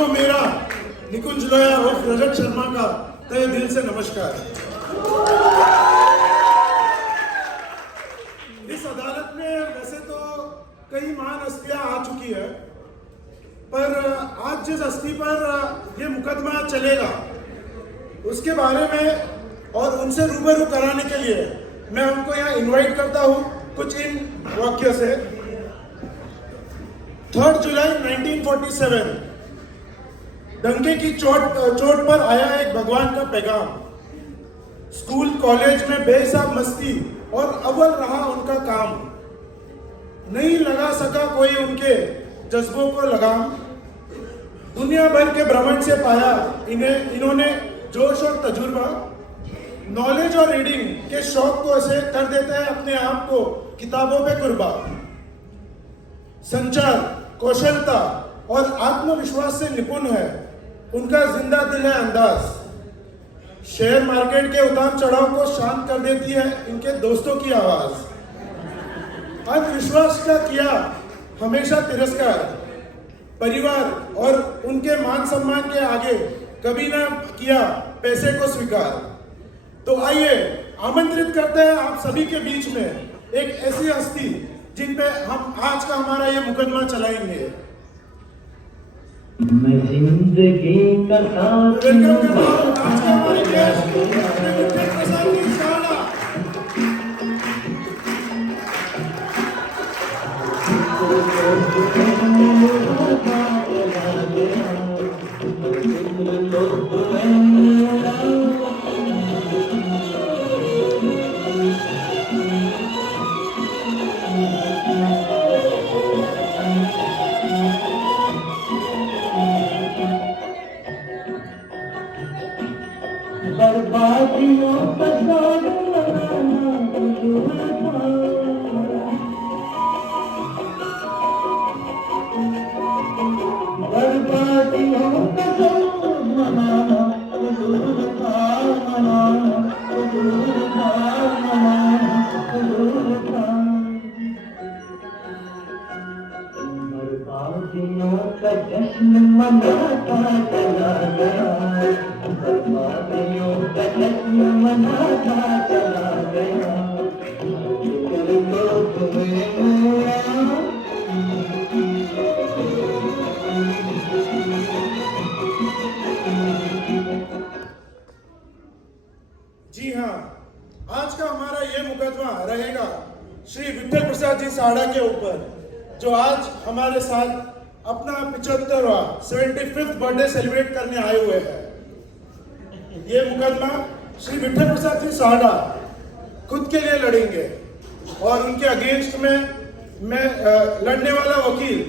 को मेरा निकुंज लोया और रजत शर्मा का तहे दिल से नमस्कार। इस अदालत में वैसे तो कई महान हस्तियां आ चुकी है, पर आज जिस हस्ती पर ये मुकदमा चलेगा उसके बारे में और उनसे रूबरू कराने के लिए मैं उनको यहाँ इनवाइट करता हूँ कुछ इन वाक्यों से। 3 जुलाई 1947 डंके की चोट पर आया एक भगवान का पैगाम। स्कूल कॉलेज में बेहिसाब मस्ती और अव्वल रहा उनका काम। नहीं लगा सका कोई उनके जज्बों को लगाम। दुनिया भर के भ्रमण से पाया इन्होंने जोश और तजुर्बा। नॉलेज और रीडिंग के शौक को ऐसे कर देते हैं अपने आप को किताबों पे कुर्बान। संचार कौशलता और आत्मविश्वास से निपुण है उनका जिंदा दिल है अंदाज। शेयर मार्केट के उतार चढ़ाव को शांत कर देती है इनके दोस्तों की आवाज। अंधविश्वास का किया हमेशा तिरस्कार। परिवार और उनके मान सम्मान के आगे कभी ना किया पैसे को स्वीकार। तो आइए आमंत्रित करते हैं आप सभी के बीच में एक ऐसी हस्ती जिन पे हम आज का हमारा ये मुकदमा चलाएंगे। मैं जिंदगी का साथ वेलकम करता हूं आज के हमारे गेस्ट विठल प्रसाद जी साड़ा। बर्बादियों का साग लगाना मंजूर था। बर्बादियों का साग मनाना मंजूर था, मनाना मंजूर था, मनाना मंजूर था। बर्बादियों का जश्न मनाता चला गया। बर्बादियों का जश्न मनाता चला गया। जी हाँ, आज का हमारा ये मुकदमा रहेगा श्री विठल प्रसाद जी साड़ा के ऊपर, जो आज हमारे साथ अपना 75वां 75th बर्थडे सेलिब्रेट करने आए हुए हैं। ये मुकदमा श्री विठल प्रसाद जी साड़ा खुद के लिए लड़ेंगे और उनके अगेंस्ट में मैं लड़ने वाला वकील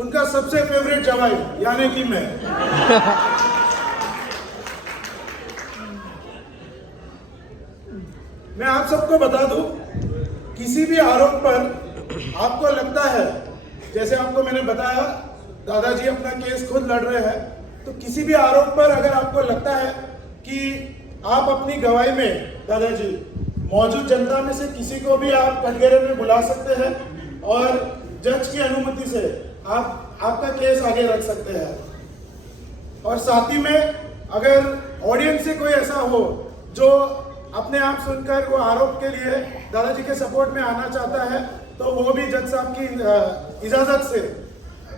उनका सबसे फेवरेट जवाई यानी कि मैं। मैं आप सबको बता दूं, किसी भी आरोप पर आपको लगता है, जैसे आपको मैंने बताया दादाजी अपना केस खुद लड़ रहे हैं, तो किसी भी आरोप पर अगर आपको लगता है कि आप अपनी गवाही में दादाजी मौजूद जनता में से किसी को भी आप कटघरे में बुला सकते हैं और जज की अनुमति से आप आपका केस आगे रख सकते हैं। और साथ ही में अगर ऑडियंस से कोई ऐसा हो जो अपने आप सुनकर वो आरोप के लिए दादाजी के सपोर्ट में आना चाहता है, तो वो भी जज साहब की इजाजत से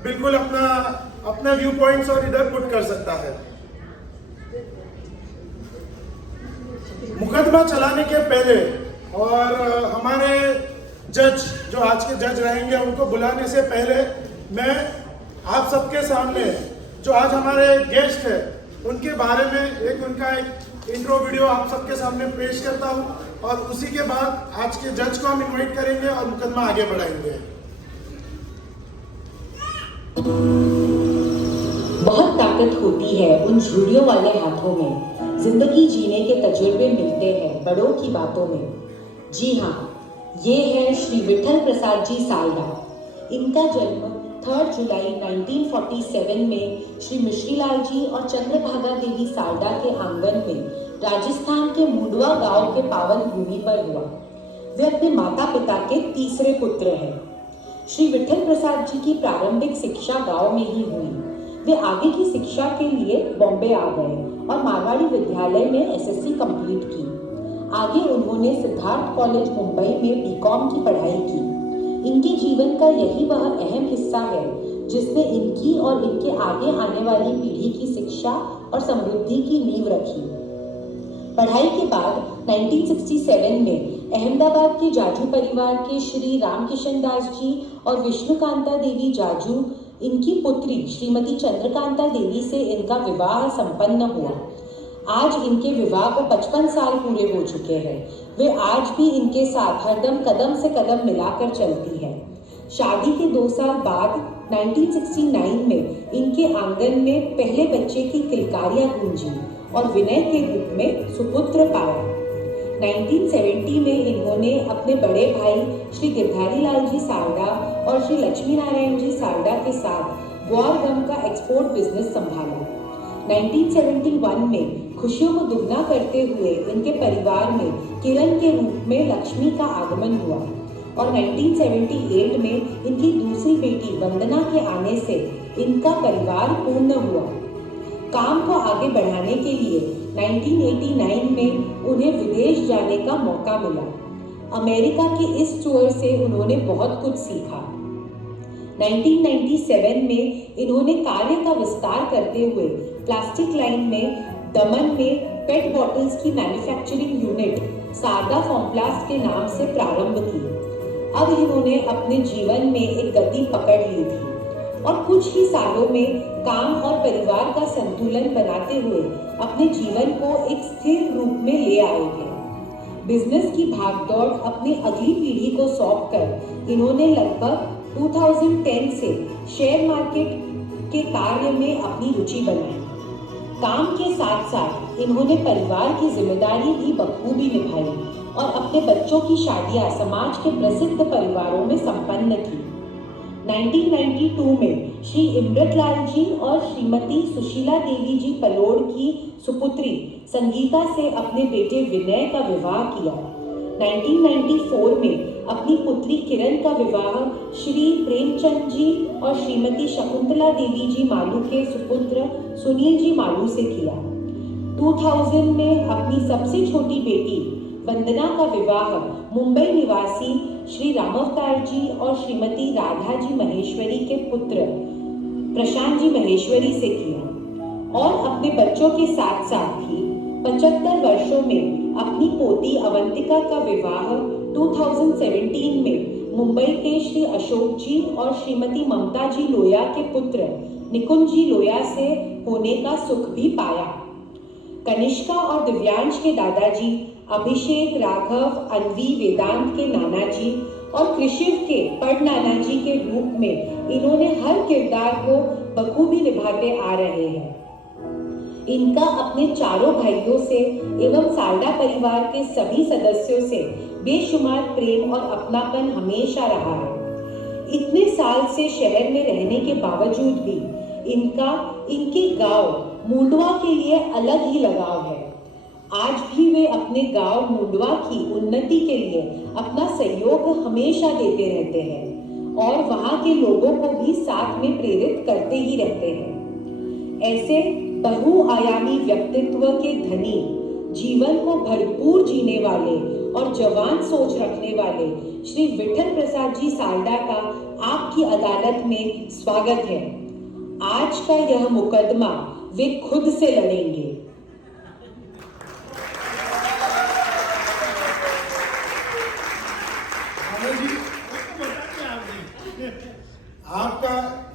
बिल्कुल अपना व्यू पॉइंट्स और इधर पुट कर सकता है। मुकदमा चलाने के पहले और हमारे जज जो आज के जज रहेंगे उनको बुलाने से पहले मैं आप सबके सामने जो आज हमारे गेस्ट है उनके बारे में उनका एक इंट्रो वीडियो आप सबके सामने पेश करता हूं और उसी के बाद आज के जज को हम इनवाइट करेंगे और मुकदमा आगे बढ़ाएंगे। बहुत ताकत होती है उन झुर्रियों वाले हाथों में। जिंदगी जीने के तजुर्बे मिलते हैं बड़ों की बातों में। जी हाँ, ये है श्री विठल प्रसाद जी सालडा। इनका जन्म 3 जुलाई 1947 में श्री मिश्रीलाल जी और चंद्रभागा देवी सालडा के आंगन में राजस्थान के मुंडवा गांव के पावन भूमि पर हुआ। वे अपने माता पिता के तीसरे पुत्र हैं। श्री विठल प्रसाद जी की प्रारंभिक शिक्षा गांव में ही हुई। वे आगे की शिक्षा के लिए बॉम्बे आ गए और मारवाड़ी विद्यालय में एसएससी कंप्लीट की। आगे उन्होंने सिद्धार्थ कॉलेज मुंबई में बीकॉम की पढ़ाई की। इनके जीवन का यही वह अहम हिस्सा है जिसने इनकी और इनके आगे आने वाली पीढ़ी की शिक्षा और समृद्धि की नींव रखी। पढ़ाई के बाद 1967 में अहमदाबाद के जाजू परिवार के श्री रामकिशन दास जी और विष्णुकांता देवी जाजू, इनकी पुत्री श्रीमती चंद्रकांता देवी से इनका विवाह संपन्न हुआ। आज इनके विवाह को 55 साल पूरे हो चुके हैं। वे आज भी इनके साथ हरदम कदम से कदम मिलाकर चलती है। शादी के 2 साल बाद 1969 में इनके आंगन में पहले बच्चे की किलकारियां गूंजी और विनय के रूप में सुपुत्र पाया। 1970 में इन्होंने अपने बड़े भाई श्री गिरधारी लाल जी सारडा और श्री लक्ष्मी नारायण जी सारडा के साथ ग्वार गम का एक्सपोर्ट बिजनेस संभाला। 1971 में खुशियों को दुगना करते हुए इनके परिवार में किरण के रूप में लक्ष्मी का आगमन हुआ और 1978 में इनकी दूसरी बेटी वंदना के आने से इनका परिवार पूर्ण हुआ। काम को आगे बढ़ाने के लिए 1989 में उन्हें विदेश जाने का मौका मिला। अमेरिका के इस टूर से उन्होंने बहुत कुछ सीखा। 1997 में इन्होंने कार्य का विस्तार करते हुए प्लास्टिक लाइन में दमन में पेट बॉटल्स की मैन्युफैक्चरिंग यूनिट सारदा फॉर्मप्लास्ट के नाम से प्रारंभ की। अब इन्होंने अपने जीवन में एक गति पकड़ ली थी और कुछ ही सालों में काम और परिवार का संतुलन बनाते हुए अपने जीवन को एक स्थिर रूप में ले आए हैं। बिजनेस की भागदौड़ अपनी अगली पीढ़ी को सौंपकर इन्होंने लगभग 2010 से शेयर मार्केट के कार्य में अपनी रुचि बनाई। काम के साथ साथ इन्होंने परिवार की जिम्मेदारी भी बखूबी निभाई और अपने बच्चों की शादियां समाज के प्रसिद्ध परिवारों में संपन्न की। 1992 में श्री इमृतलाल जी और श्रीमती सुशीला देवी जी पलोड़ की सुपुत्री संगीता से अपने बेटे विनय का विवाह किया। 1994 में अपनी पुत्री किरण का विवाह श्री प्रेमचंद जी और श्रीमती शकुंतला देवी जी मालू के सुपुत्र सुनील जी मालू से किया। 2000 में अपनी सबसे छोटी बेटी वंदना का विवाह मुंबई निवासी श्री रामावतार जी और श्रीमती राधा जी महेश्वरी के पुत्र प्रशांत जी महेश्वरी से किया और अपने बच्चों के साथ साथ ही 75 वर्षों में अपनी पोती अवंतिका का विवाह 2017 में मुंबई के श्री अशोक जी और श्रीमती ममता जी लोया के पुत्र निकुंज जी लोया से होने का सुख भी पाया। कनिष्का और दिव्यांश के दादाजी अभिषेक, राघव, अनवी, वेदांत के नाना जी और कृषिव के पड़ नाना जी के रूप में इन्होंने हर किरदार को बखूबी निभाते आ रहे हैं। इनका अपने चारों भाइयों से एवं सारडा परिवार के सभी सदस्यों से बेशुमार प्रेम और अपनापन हमेशा रहा है। इतने साल से शहर में रहने के बावजूद भी इनके गांव मुंडवा के लिए अलग ही लगाव है। आज भी वे अपने गांव मुंडवा की उन्नति के लिए अपना सहयोग हमेशा देते रहते हैं और वहां के लोगों को भी साथ में प्रेरित करते ही रहते हैं। ऐसे बहुआयामी व्यक्तित्व के धनी, जीवन को भरपूर जीने वाले और जवान सोच रखने वाले श्री विठल प्रसाद जी सारडा का आपकी अदालत में स्वागत है। आज का यह मुकदमा वे खुद से लड़ेंगे।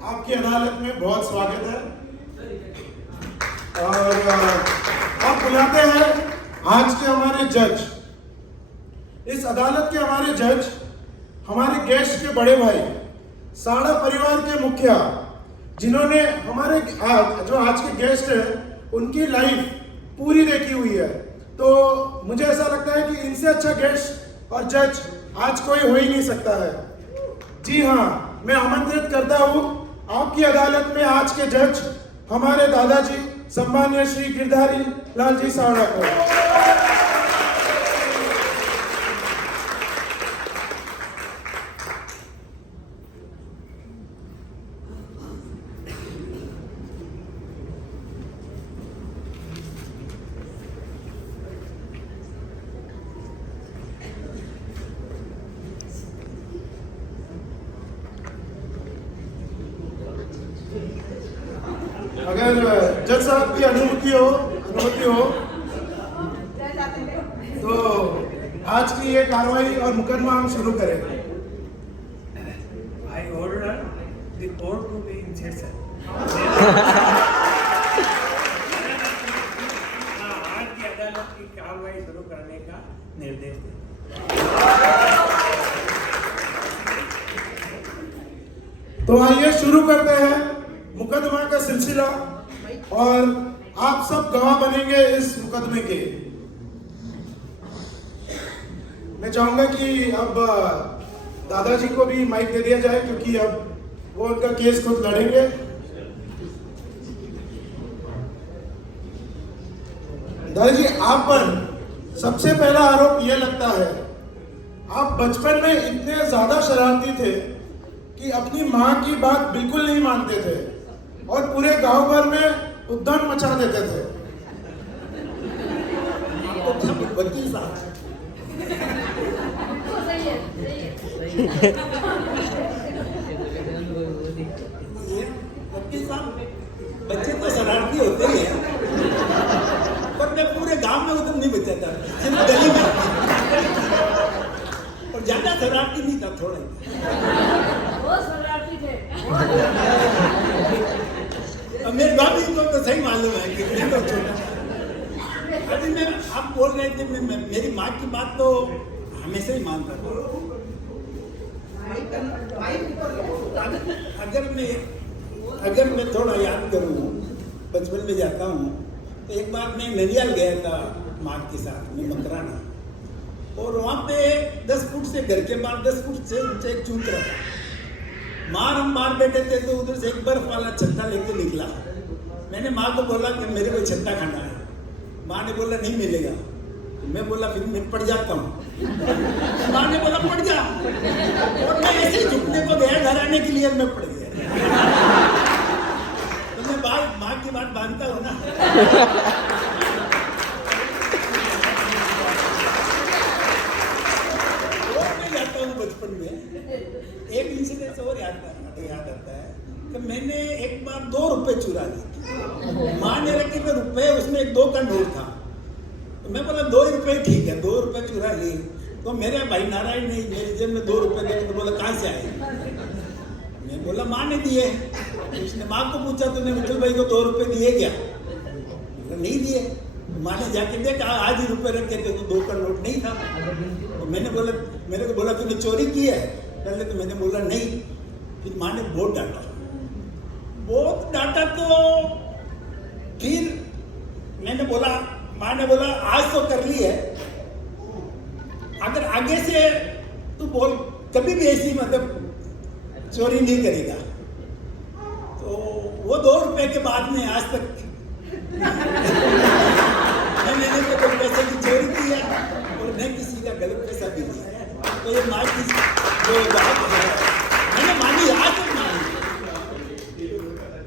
आपकी अदालत में बहुत स्वागत है और आप बुलाते हैं आज के हमारे जज। इस अदालत के हमारे जज हमारे गेस्ट के बड़े भाई सारडा परिवार के मुखिया, जिन्होंने हमारे आज के गेस्ट हैं उनकी लाइफ पूरी देखी हुई है। तो मुझे ऐसा लगता है कि इनसे अच्छा गेस्ट और जज आज कोई हो ही नहीं सकता है। जी हाँ, मैं आमंत्रित करता हूँ आपकी अदालत में आज के जज हमारे दादाजी सम्मान्य श्री गिरधारी लाल जी सारडा को। अगर जज साहब की अनुमति हो तो आज की ये कार्रवाई और मुकदमा हम शुरू करें। I order the court to be in session. आज की अदालत की कार्रवाई शुरू करने का निर्देश दें। तो आइए शुरू करते हैं मुकदमा का सिलसिला और आप सब गवाह बनेंगे इस मुकदमे के। मैं चाहूंगा कि अब दादाजी को भी माइक दे दिया जाए क्योंकि अब वो उनका केस खुद लड़ेंगे। दादाजी, आप पर सबसे पहला आरोप यह लगता है आप बचपन में इतने ज्यादा शरारती थे कि अपनी माँ की बात बिल्कुल नहीं मानते थे और पूरे गांव भर में उद्दंड मचा देते थे। वकील साहब वकील साहब, बच्चे तो शरारती होते ही हैं, पर मैं पूरे गांव में उधर नहीं बचाता, सिर्फ गली में। और ज्यादा शरारती नहीं था, थोड़ा अब मेरे भाभी को तो सही मालूम है कि मैं तो छोटा। अभी मैं आप बोल रहे थे मेरी माँ की बात तो हमेशा ही मानता था। अगर मैं थोड़ा याद करूँ, बचपन में जाता हूँ तो एक बार मैं ननियाल गया था माँ के साथ में मंत्राना, और वहाँ पे 10 फुट से घर के बाहर 10 फुट से ऊंचा एक चूंतरा था। हम बाहर बैठे थे तो उधर से एक बर्फ वाला छत्ता लेके निकला। मैंने माँ को बोला कि मेरे को छत्ता खाना है। माँ ने बोला नहीं मिलेगा। मैं बोला फिर मैं पड़ जाता हूँ। माँ ने बोला पड़ जा, और मैं ऐसे झुकने को गया घर आने के लिए, मैं पड़ गया। तो मैं माँ की बात मानता हूँ ना। मैं जाता हूँ बचपन में एक इंसिडेंस और याद आता है कि मैंने एक बार 2 रुपए चुरा लिए। माँ ने रखे थे रुपए, उसमें एक 2 का नोट था। तो मैं बोला 2 रुपए ठीक है, 2 रुपए चुरा लिए। तो मेरे भाई नारायण ने मेरी जेब में 2 रुपए देखे तो बोला कहाँ से आए? मैं बोला माँ ने दिए। उसने माँ को पूछा तूने मित्तल भाई को 2 रुपए दिए क्या? बोला नहीं दिए। माँ ने जाके देखा आज ही रुपए रखे थे तो 2 का नोट नहीं था। तो मैंने बोला, मेरे को बोला तूने चोरी की है? पहले तो मैंने बोला नहीं। फिर माँ ने बहुत डांटा तो फिर मैंने बोला, माँ ने बोला आज तो कर ली है, अगर आगे से तू बोल कभी भी ऐसी मतलब चोरी नहीं करेगा। तो वो 2 रुपए के बाद में आज तक मैंने तो कोई पैसे की चोरी की है और न किसी का गलत पैसा भी लिया है। तो ये माँ की जो बात है मैंने मानी, आज तक मानी।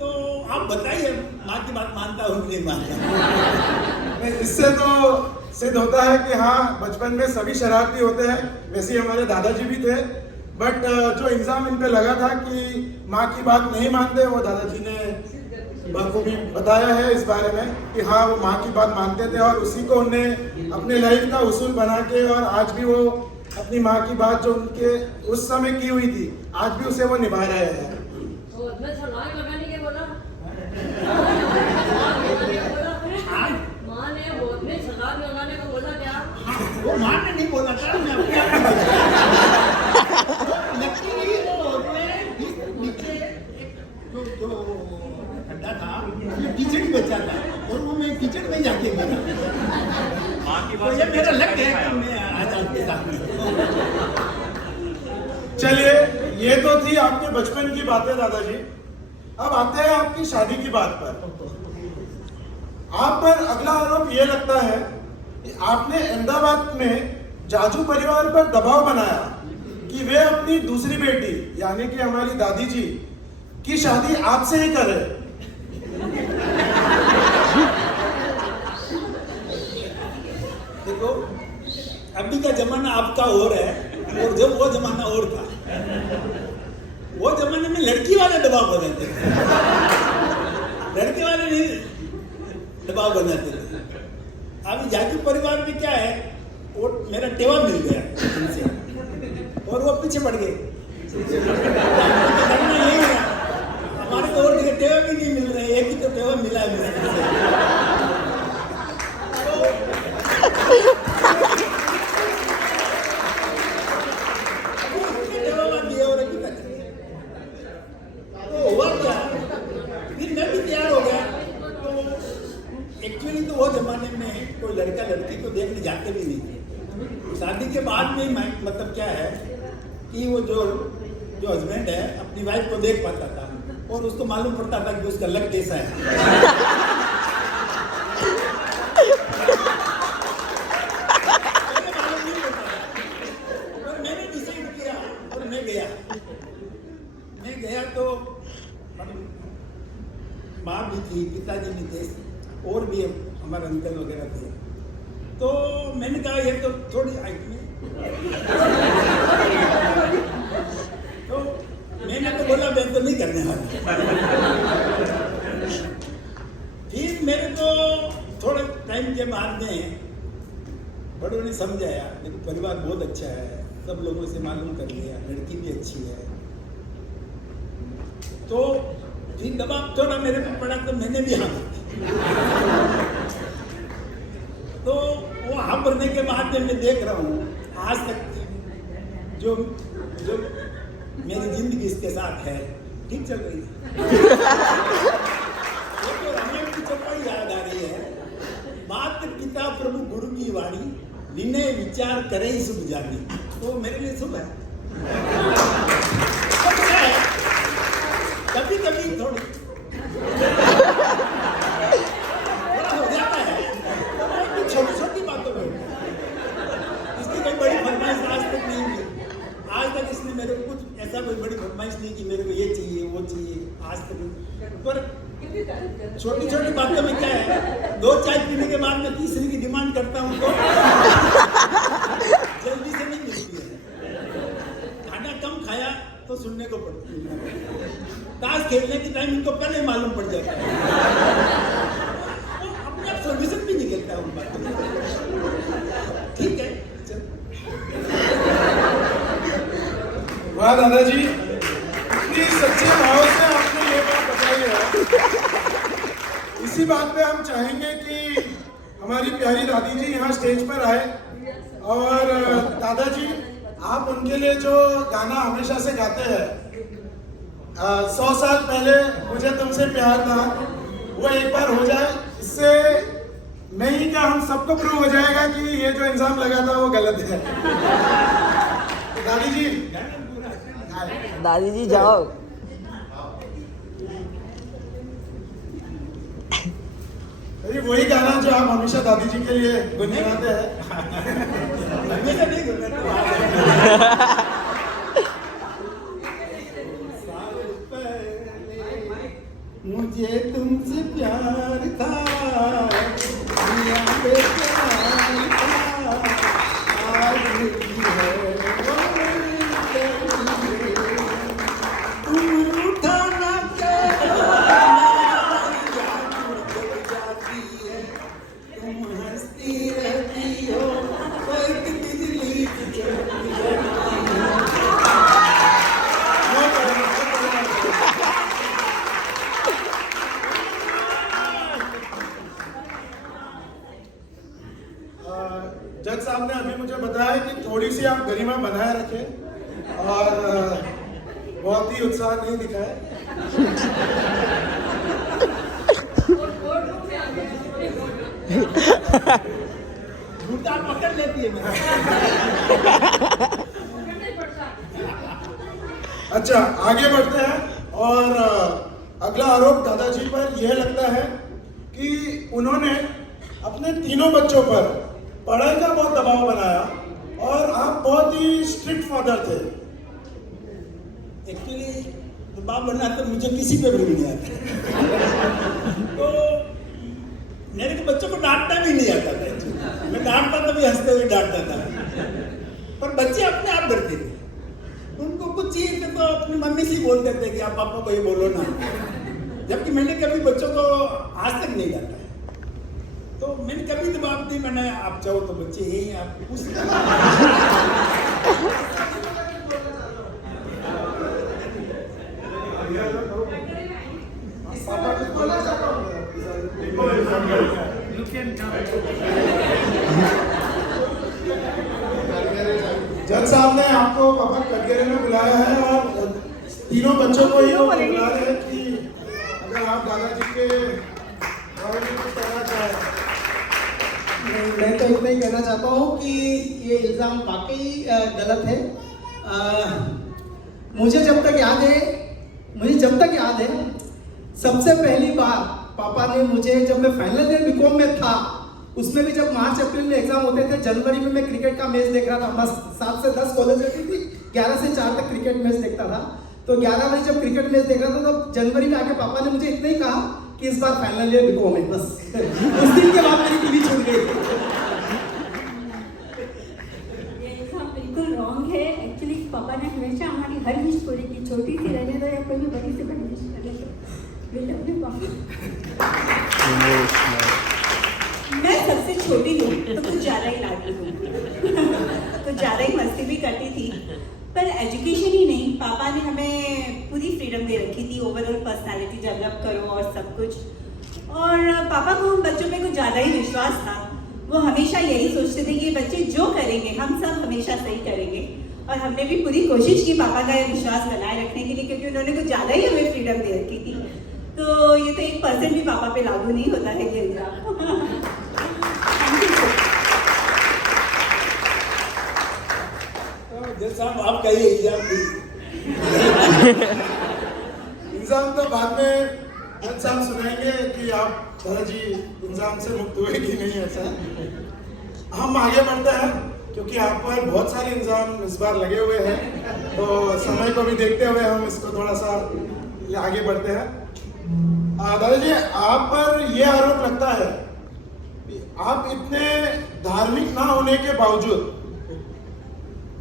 तो आप बताइए माँ की बात मानता हूँ नहीं मानता? इससे तो सिद्ध होता है कि हाँ, बचपन में सभी शरारती होते हैं। वैसे ही हमारे दादाजी भी थे, बट जो इल्जाम इन पे लगा था कि माँ की बात नहीं मानते, वो दादाजी ने बखूबी बताया है इस बारे में कि हाँ वो माँ की बात मानते थे और उसी को उन्हें अपने लाइफ का उसूल बना के, और आज भी वो अपनी माँ की बात जो उनके उस समय की हुई थी आज भी उसे वो निभा रहे हैं। वो माँ ने नहीं बोला था, मैं अपने आप लकीली वो नीचे जो खड्डा था उसमें कीचड़ बचा था और वो मैं कीचड़ में जाके गिरा। तो ये मेरा लक है कि मैं आज आपके साथ में। चलिए, ये तो थी आपके बचपन की बातें दादाजी। अब आते हैं आपकी शादी की बात पर। आप पर अगला आरोप यह लगता है कि आपने अहमदाबाद में जाजू परिवार पर दबाव बनाया कि वे अपनी दूसरी बेटी यानी कि हमारी दादी जी की शादी आपसे ही करें। देखो अभी का जमाना आपका और है और जब वो जमाना और था। वो जमाने में लड़की वाले दबाव बनाते थे। लड़के वाले नहीं दबाव बनाते थे। अभी जाति परिवार में क्या है, वो मेरा टेवा मिल गया उनसे और वो पीछे पड़ गए। करना यही है, हमारे को और जगह टेवा भी नहीं मिल रहे, एक ही तो टेवा मिला है मेरे से। हुआ क्या, फिर मैं भी तैयार हो गया। तो एक्चुअली तो वो जमाने में कोई लड़का लड़की को देखने जाते भी नहीं थे। शादी के बाद में मतलब क्या है कि वो जो हस्बैंड है अपनी वाइफ को देख पाता था और उसको मालूम पड़ता था कि उसका लक कैसा है। और मैंने डिसाइड किया और मैं गया तो माँ भी थी, पिताजी भी थे और भी हमारे अंकल वगैरह थे। तो मैंने कहा ये तो थोड़ी हाइट में, तो मैंने तो बोला मैं तो नहीं करने वाला। फिर मेरे को थोड़े टाइम के बाद में बड़ों ने समझाया, देखो परिवार बहुत अच्छा है, सब लोगों से मालूम कर लिया, लड़की भी अच्छी है। तो फिर दबाव थोड़ा मेरे पे पड़ा तो मैंने भी हाँ भर दी। तो वो हाँ भरने के बाद में मैं देख रहा हूँ आज तक जो मेरी जिंदगी इसके साथ है ठीक चल रही है। वो तो रामायण की चौपाई याद आ रही है, मात पिता प्रभु गुरु की वाणी, विनय विचार करे शुभ जानी। तो मेरे लिए शुभ है। कभी कभी थोड़ा हो जाता है, छोटी छोटी बातों में। इसकी कोई बड़ी फरमाइश आज तक नहीं हुई। आज तक इसने मेरे को कुछ ऐसा कोई बड़ी फरमाइश नहीं कि मेरे को ये चाहिए वो चाहिए, आज तक नहीं। पर छोटी छोटी बातों में क्या है, 2 चाय पीने के बाद मैं तीसरी की डिमांड करता हूँ तो जल्दी से नहीं मिलती है। खाना कम खाया तो सुनने को पड़ती है। ताश खेलने के टाइम इनको पहले मालूम पड़ जाता है, तो अपने आप सोल्यूशन भी निकलता है उन बातों में। ठीक है, वाह दादाजी, इतनी सच्चे भाव से आपने ये बात बताई है। इसी बात पे हम चाहेंगे कि हमारी प्यारी दादी जी यहाँ स्टेज पर आए और दादाजी आप उनके लिए जो गाना हमेशा से गाते हैं, 100 साल पहले मुझे तुमसे प्यार था, वो एक बार हो जाए, इससे मैं ही क्या हम सबको प्रूव हो जाएगा कि ये जो इल्जाम लगा था वो गलत है। तो दादी जी जाओ। अरे वही गाना जो आप हमेशा दादी जी के लिए गुनगुनाते हैं। हमेशा नहीं गुनगुनाते। मुझे तुमसे प्यार था, दुनिया पे प्यार था, आज भी है तुम रूठा ना जाती है, तुम हंसती रहती हो, पर बिजली चलती है। जज साहब ने अभी मुझे बताया कि थोड़ी सी आप गरिमा बनाए रखें और बहुत ही उत्साह नहीं दिखाए। जूता पकड़ लेती है मेरा। अच्छा, आगे बढ़ते हैं और अगला आरोप दादाजी पर यह लगता है कि उन्होंने अपने तीनों बच्चों पर पढ़ाई का बहुत दबाव बनाया और आप बहुत ही स्ट्रिक्ट फादर थे। एक्चुअली दबाव बना तो मुझे किसी पे भी नहीं आता। तो मेरे को बच्चों को डांटना भी नहीं आता था। मैं डांटता तो भी हंसते हुए डांटता था, पर बच्चे अपने आप डरते थे। उनको कुछ चाहिए थे तो अपनी मम्मी से ही बोलते थे कि आप पापा को ये बोलो ना। जबकि मैंने कभी बच्चों को आज तक नहीं डांटा है। तो मैंने कभी दबाव नहीं बनाया, आप चाहो तो बच्चे यही हैं, आप पूछ You can come. जज साहब ने आपको पापा कटघरे में बुलाया है और तीनों बच्चों को ही वो बुला रहे हैं कि अगर आप दादाजी के बारे में कुछ कहना चाहें। मैं तो इतना ही कहना चाहता हूँ कि ये इल्ज़ाम वाकई गलत है। मुझे जब तक याद है सबसे पहली बार पापा ने मुझे, जब मैं फाइनल ईयर बीकॉम में था, उसमें भी जब मार्च अप्रैल में एग्जाम होते थे, जनवरी में मैं क्रिकेट का मैच देख रहा था। मस्त 7 से 10 कॉलेज रहती थी, 11 से 4 तक क्रिकेट मैच देखता था। तो 11 बजे जब क्रिकेट मैच देख रहा था तो जनवरी में आके पापा ने मुझे इतना ही कहा कि इस बार फाइनल ईयर बीकॉम है, बस। उस दिन के बाद मेरी टीवी छूट गई। ये सब बिल्कुल रॉन्ग है। एक्चुअली पापा ने हमेशा हमारी हर विश पूरी की, छोटी सी रहने दो या कोई भी बड़ी से बड़ी विश करने दो। We love you, पापा। मैं सबसे छोटी हूँ तो कुछ ज़्यादा ही लाडली हूँ, तो ज़्यादा ही मस्ती भी करती थी। पर एजुकेशन ही नहीं, पापा ने हमें पूरी फ्रीडम दे रखी थी, ओवरऑल पर्सनालिटी डेवलप करो और सब कुछ। और पापा को हम बच्चों पे कुछ ज़्यादा ही विश्वास था। वो हमेशा यही सोचते थे कि ये बच्चे जो करेंगे हम सब हमेशा सही करेंगे। और हमने भी पूरी कोशिश की पापा का ये विश्वास बनाए रखने के लिए, क्योंकि उन्होंने कुछ ज़्यादा ही हमें फ्रीडम दे रखी थी। तो ये तो 1% भी पापा पे लागू नहीं होता है ये इल्ज़ाम। जज साहब आप कहिए इल्जाम भी। इल्जाम तो बाद में जज साहब सुनाएंगे कि आप दादाजी इल्जाम से मुक्त हुए कि नहीं, ऐसा। हम आगे बढ़ते हैं क्योंकि आप पर बहुत सारे इल्जाम इस बार लगे हुए हैं, तो समय को भी देखते हुए हम इसको थोड़ा सा आगे बढ़ते हैं। दादाजी, आप पर यह आरोप लगता है कि आप इतने धार्मिक ना होने के बावजूद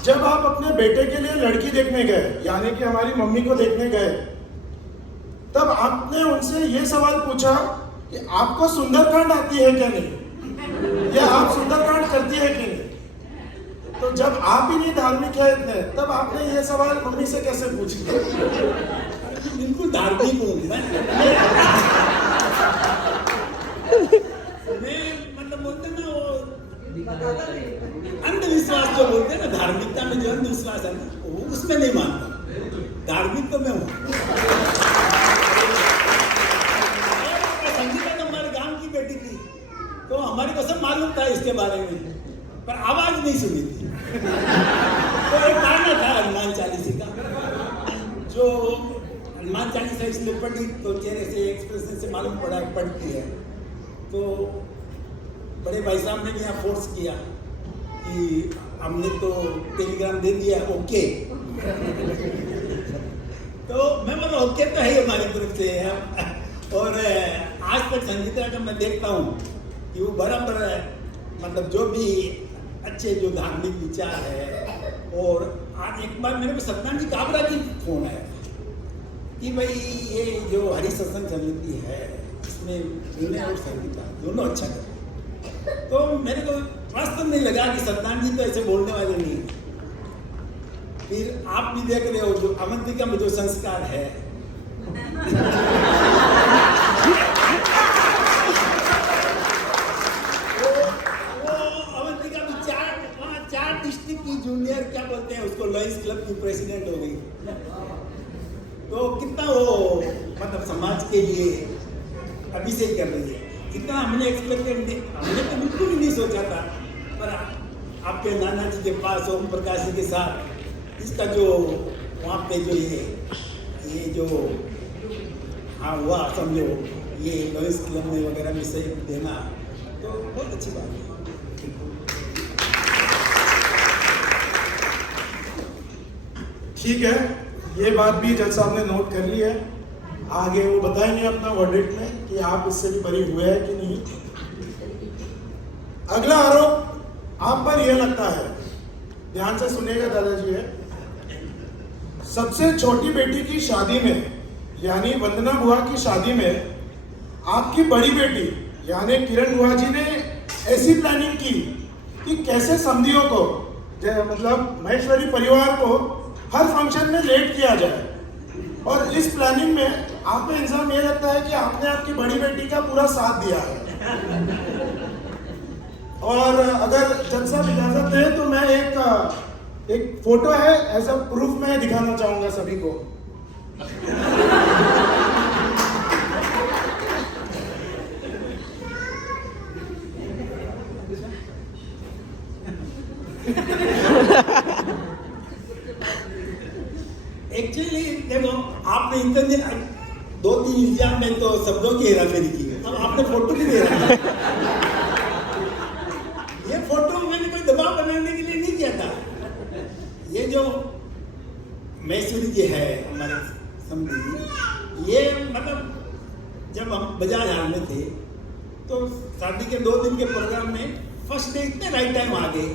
जब आप अपने बेटे के लिए लड़की देखने गए, यानी कि हमारी मम्मी को देखने गए, तब आपने उनसे यह सवाल पूछा कि आपको सुंदरकांड आती है क्या नहीं, या आप सुंदरकांड करती है कि नहीं। तो जब आप ही नहीं धार्मिक है इतने, तब आपने ये सवाल मम्मी से कैसे पूछ लिया? बिल्कुल धार्मिक हूँ मैं, मतलब बोलते ना वो अंधविश्वास जो बोलते हैं ना, धार्मिकता में जो अंधविश्वास है ना, वो उसमें नहीं मानता। धार्मिक तो मैं हूँ। संगीता तो हमारे गांव की बेटी थी, तो हमारे को सब मालूम था इसके बारे में, पर आवाज नहीं सुनी थी। तो एक गाना था हनुमान चालीसा का, जो हनुमान चालीसा इसने पढ़ी तो चेहरे से एक्सप्रेशन से मालूम पड़ा पढ़ती है। तो बड़े भाई साहब ने भी यहाँ फोर्स किया कि हमने तो टेलीग्राम दे दिया, ओके। तो मैं बोला ओके तो है हमारी तरफ से। और आज तक संगीता का मैं देखता हूँ कि वो बराबर मतलब जो भी अच्छे जो धार्मिक विचार है। और आज एक बार मेरे को सत्यनारायण जी काबरा की फोन आया कि भाई ये जो हरि सत्संग समिति है इसमें विनय और संगीता दोनों अच्छा कर। तो मेरे को वास्तव नहीं लगा कि सत्यनारायण जी तो ऐसे बोलने वाले नहीं। फिर आप भी देख रहे हो जो अवंतिका में जो संस्कार है वो अवंतिका में चार डिस्ट्रिक्ट की जूनियर क्या बोलते हैं उसको लॉयर्स क्लब की प्रेसिडेंट हो गई। तो कितना वो मतलब समाज के लिए अभिषेक कर रही है, कितना हमने एक्सपेक्टेड नहीं, हमने तो बिल्कुल भी नहीं सोचा था। पर आपके नाना जी के पास ओम प्रकाश जी के साथ इसका जो वहाँ पे जो ये जो हाँ हुआ समझो, ये लॉयर्स क्लब में वगैरह में सही देना तो बहुत अच्छी बात है। ठीक है, ये बात भी जज साहब ने नोट कर ली है। आगे वो बताएंगे अपना वर्डिक्ट में कि आप इससे भी बरी हुए हैं कि नहीं। अगला आरोप आप पर यह लगता है, ध्यान से सुनिएगा दादाजी, है सबसे छोटी बेटी की शादी में यानी वंदना बुआ की शादी में आपकी बड़ी बेटी यानी किरण बुआ जी ने ऐसी प्लानिंग की कि कैसे समधियों को मतलब महेश्वरी परिवार को हर फंक्शन में लेट किया जाए। और इस प्लानिंग में आप पे इंसान ये लगता है कि आपने आपकी बड़ी बेटी का पूरा साथ दिया है। और अगर जज साहब इजाजत दें तो मैं एक फोटो है एज अ प्रूफ मैं दिखाना चाहूंगा सभी को। एक्चुअली देखो, आपने इतने 2-3 एग्जाम में तो शब्दों की हेराफेरी की, अब आपने फोटो भी दे रहा है। ये फोटो मैंने कोई दबाव बनाने के लिए नहीं किया था। ये जो महेश्वरी जी है हमारे समझी जी, ये मतलब जब हम बजाज हाल में थे तो शादी के 2 दिन के प्रोग्राम में फर्स्ट डे इतने राइट टाइम आ गए।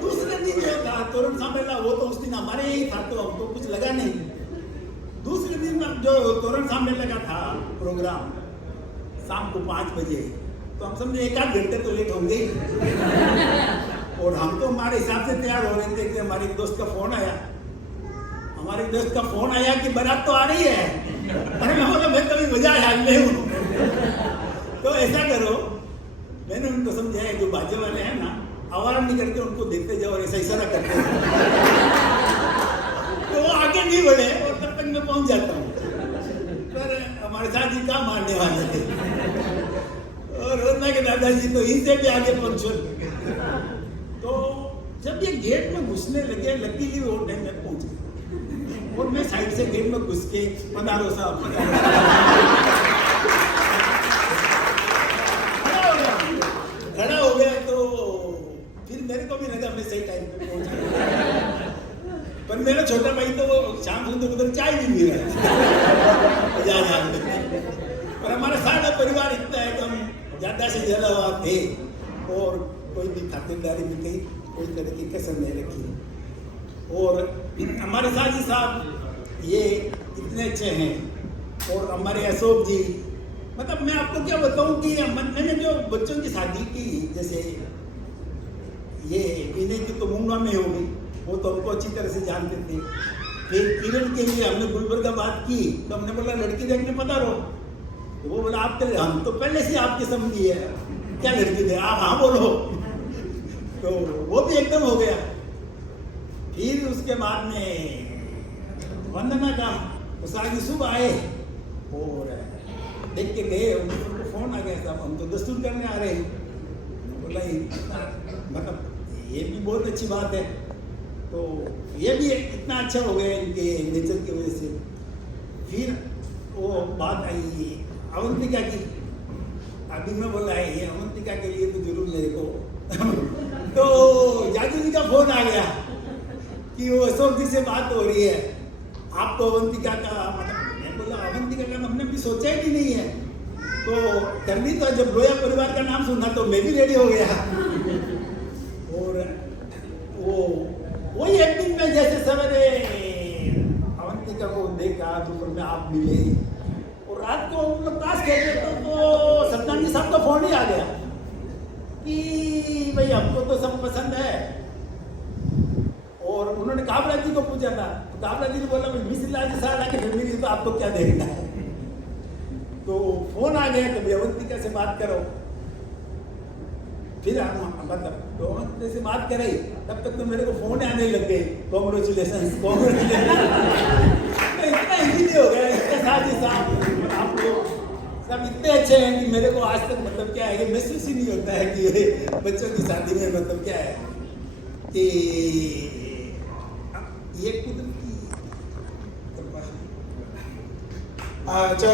दूसरे दिन जो था तोरण सामेला, वो तो उस दिन हमारे ही था तो हमको कुछ लगा नहीं। दूसरे दिन जो तोरण सामेला का था प्रोग्राम शाम को 5 बजे, तो हम समझे 1-8 घंटे तो लेट होंगे ही। और हम तो हमारे हिसाब से तैयार हो रहे थे कि हमारे दोस्त का फोन आया। हमारे दोस्त का फोन आया कि बारात तो आ रही है। अरे मैं बोला मैं कभी बजाज हाल में हूँ। तो ऐसा करो, मैंने उनको समझाया जो बाजे वाले हैं ना, आवाज नहीं करके उनको देखते जाओ और ऐसा इशारा करते जाओ। तो वो आगे नहीं बढ़े और तब तक मैं पहुंच जाता हूँ। पर हमारे साथ ही काम मारने वाले थे और रोजना के दादाजी तो इनसे भी आगे पंक्चुअल। तो जब ये गेट में घुसने लगे, लकीली वो टाइम में पहुंच गए और मैं साइड से गेट में घुस के पधारो साहब खड़ा हो गया। तो फिर मेरे को भी लगा मैं सही टाइम पे पहुंच गया। पर मेरा छोटा भाई तो वो शाम सुंदर उधर चाय भी पी रहा है। पर हमारा सारा परिवार इतना है कि हम ज्यादा से ज्यादा वहाँ थे और कोई भी खातिरदारी में कहीं कोई तरह की कसर नहीं रखी। और हमारे साजी साहब ये इतने अच्छे हैं और हमारे अशोक जी, मतलब मैं आपको क्या बताऊं कि मैंने जो बच्चों की शादी की, जैसे ये विनय की तो मुंबई में हो गई, वो तो हमको अच्छी तरह से जानते थे। फिर किरण के लिए हमने गुलबर्गा बात की तो हमने बोला लड़की देखने पता रहो, तो वो बोला आप हम तो पहले से आपके समझी है, क्या लड़की दे आप हाँ बोलो। तो वो भी एकदम हो गया। फिर उसके बाद में वंदना का उसागी सुबह आए और देख के गए, उनको फोन आ गया साहब हम तो दस्तूर करने आ रहे हैं। बोला मतलब ये भी बहुत अच्छी बात है। तो ये भी इतना अच्छा हो गया इनके नेचर की वजह से। फिर वो बात आई अवंतिका की। अभी मैं बोला है ये अवंतिका के लिए तो जरूर मेरे को तो जादू जी का फोन आ गया कि वो अशोक जी से बात हो रही है, आपको अवंतिका का मतलब। मैं बोला अवंतिका का हमने भी सोचा ही नहीं है, तो करनी तो जब रोया परिवार का नाम सुना तो मैं भी रेडी हो गया। और वही एक दिन में जैसे सवेरे अवंतिका को देखा, दोपहर में आप मिले और रात को हम लोग ताश खेल रहे तो सत्यानंद जी साहब का फोन ही आ गया कि भाई हमको तो सब पसंद है। और उन्होंने काबरा जी को पूछा था, तो काबरा जी ने बोला भाई मिश्रलाल जी साहब आके फैमिली तो आपको क्या देखना है। तो फोन आ गया कभी अवंतिका से बात करो। फिर हम मतलब तो अवंतिका से बात करे, तब तक तो मेरे को फोन आने लग गए, कॉन्ग्रेचुलेशन इतना इजीली हो गया। इसके साथ ही साथ आप लोग सब इतने अच्छे हैं कि मेरे को आज तक मतलब क्या है ये महसूस ही नहीं होता है कि बच्चों की शादी में मतलब क्या है कि ये कुदरती। अच्छा,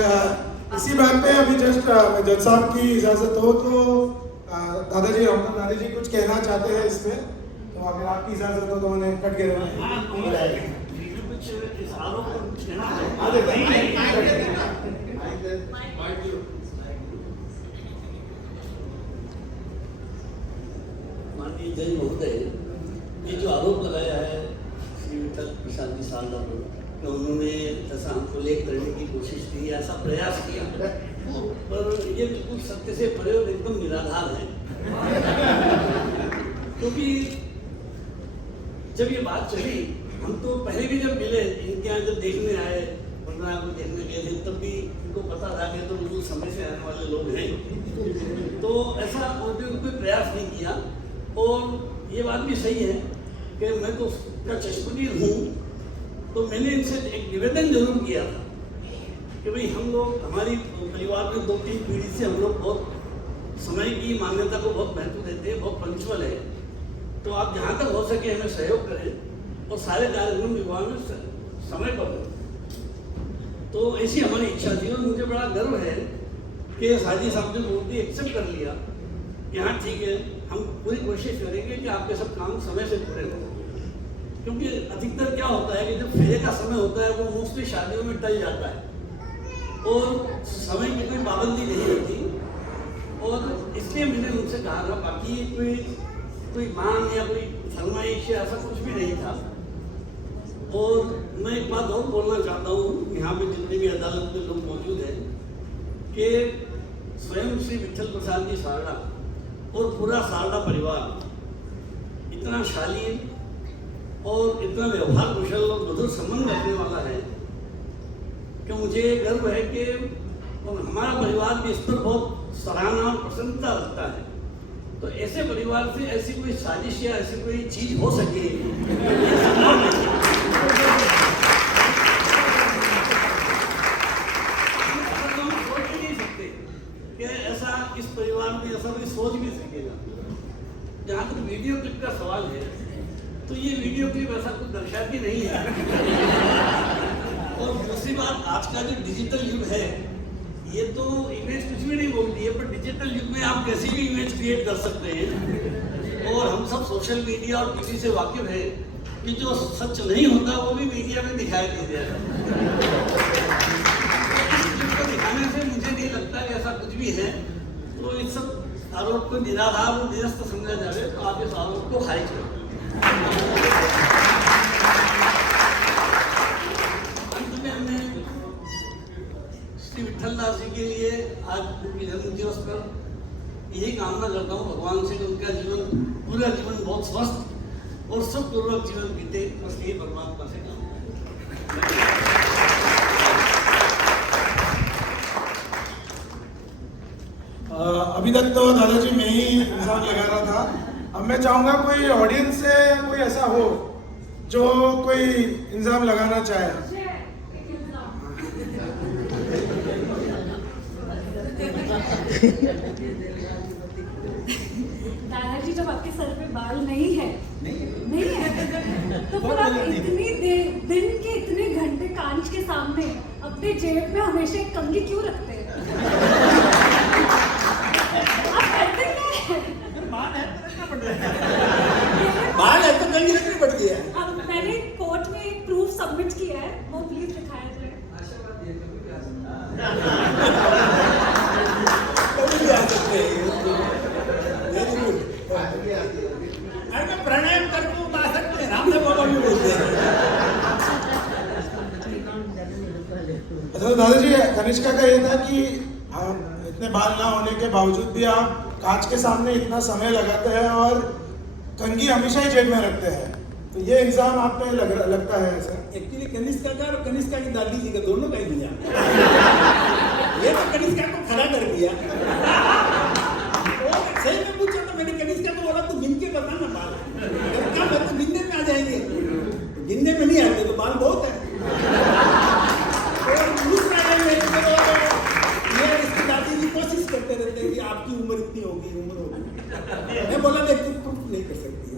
इसी बात पे अभी जस्ट जज साहब की इजाजत हो तो दादाजी रमन दादाजी कुछ कहना चाहते हैं इसमें, तो अगर आपकी इजाजत हो तो उन्हें कट के कि जय महोदय, ये जो आरोप लगाया है श्री विठल प्रसाद जी सारदा पर कि उन्होंने ऐसा हमको लेख करने की कोशिश की, ऐसा प्रयास किया, पर ये बिल्कुल सत्य से परे और एकदम निराधार है। क्योंकि जब ये बात चली, हम तो पहले भी जब मिले, इनके यहाँ जब देखने आए, 15 को देखने गए थे, तब भी इनको पता था कि तो बिल्कुल समय से आने वाले लोग हैं, तो ऐसा कोई प्रयास नहीं किया। और ये बात भी सही है कि मैं तो उसका चश्मदीद हूँ, तो मैंने इनसे एक निवेदन जरूर किया था कि भाई हम लोग, हमारी परिवार में 2-3 पीढ़ी से हम लोग बहुत समय की मान्यता को बहुत महत्व देते हैं, बहुत पंचुअल है, तो आप जहाँ तक हो सके हमें सहयोग करें और सारे कार्यक्रम विवाह में समय पर हो। तो ऐसी हमारी इच्छा थी और मुझे बड़ा गर्व है कि साजी साहब ने बहुत ही एक्सेप्ट कर लिया कि हाँ ठीक है, हम पूरी कोशिश करेंगे कि आपके सब काम समय से पूरे हो। क्योंकि अधिकतर क्या होता है कि जब फेरे का समय होता है वो मोस्टली शादियों में टल जाता है और समय की कोई पाबंदी नहीं होती, और इसलिए मैंने उनसे कहा था, बाकी कोई मांग या कोई फरमाइश या ऐसा कुछ भी नहीं था। और मैं एक बात और बोलना चाहता हूँ, यहाँ पे जितने भी अदालत में लोग मौजूद हैं, कि स्वयं श्री विठल प्रसाद जी सारदा और पूरा सारदा परिवार इतना शालीन और इतना व्यवहार कुशल और मधुर संबंध रखने वाला है कि मुझे गर्व है कि और हमारा परिवार भी इस पर बहुत सराहना और प्रसन्नता रखता है। तो ऐसे परिवार से ऐसी कोई साजिश या ऐसी कोई चीज हो सके, ये संभव नहीं। तो हम सोच भी नहीं सकते कि ऐसा इस परिवार में ऐसा कोई सोच भी सकेगा। जहाँ तक वीडियो क्लिप का सवाल है, तो ये वीडियो क्लिप ऐसा कुछ दर्शाती नहीं है। और दूसरी बात, आज का जो डिजिटल युग है, ये तो इमेज कुछ भी नहीं बोलती है, पर डिजिटल युग में आप कैसी भी इमेज क्रिएट कर सकते हैं। और हम सब सोशल मीडिया और टीवी से वाकिफ है कि जो सच नहीं होता वो भी मीडिया में दिखाई दे जाए। इसको दिखाने से मुझे नहीं लगता कि ऐसा कुछ भी है। तो इस सब आरोप को निराधार और निरस्त समझा जाए, तो आप इस आरोप को खारिज करें। अंत में हमने श्री विठल दास जी के लिए आज उनके जन्म दिवस पर यही कामना करता हूँ भगवान से कि उनका जीवन, पूरा जीवन बहुत स्वस्थ और सुखपूर्वक जीवन बीते, बस यही परमात्मा से कामना। अभी तक तो दादाजी मैं ही इल्जाम लगा रहा था, अब मैं चाहूंगा कोई ऑडियंस से कोई ऐसा हो जो कोई इल्जाम लगाना चाहे। दादाजी, जब आपके सर पे बाल नहीं है तो फिर आप इतनी दिन के इतने घंटे कांच के सामने अपने जेब में हमेशा एक कंघी क्यों रखते हैं? आप करते क्या है? बाल है तो कंघी रखनी पड़ती है। अब मैंने कोर्ट में एक प्रूफ सबमिट किया है, वो प्लीज दिखाया जाए। अरे प्राणायाम करके उतार सकते हैं, रामदेव बाबा भी बोलते हैं। अच्छा दादाजी, कनिष्का का ये था कि आप इतने बाल ना होने के बावजूद भी आप कांच के सामने इतना समय लगाते हैं और कंघी हमेशा ही जेब में रखते हैं, तो ये इल्जाम आप पे लगता है ऐसा? एक्चुअली कनिष्का का और कनिष्का की दादी जी का दोनों का ही दिया। ये तो कनिष्का को खड़ा कर दिया। सही में पूछा तो मैंने कनिष्का को बोला, तू गिन के बता ना बाल। क्या मैं तो गिनने में आ जाएंगे, गिनने में नहीं आते तो बाल बहुत है। और दूसरा ये इसकी दादी जी कोशिश करते रहते हैं कि आपकी उम्र इतनी होगी, उम्र होगी। मैं बोला मैं तू प्रूफ नहीं कर सकती,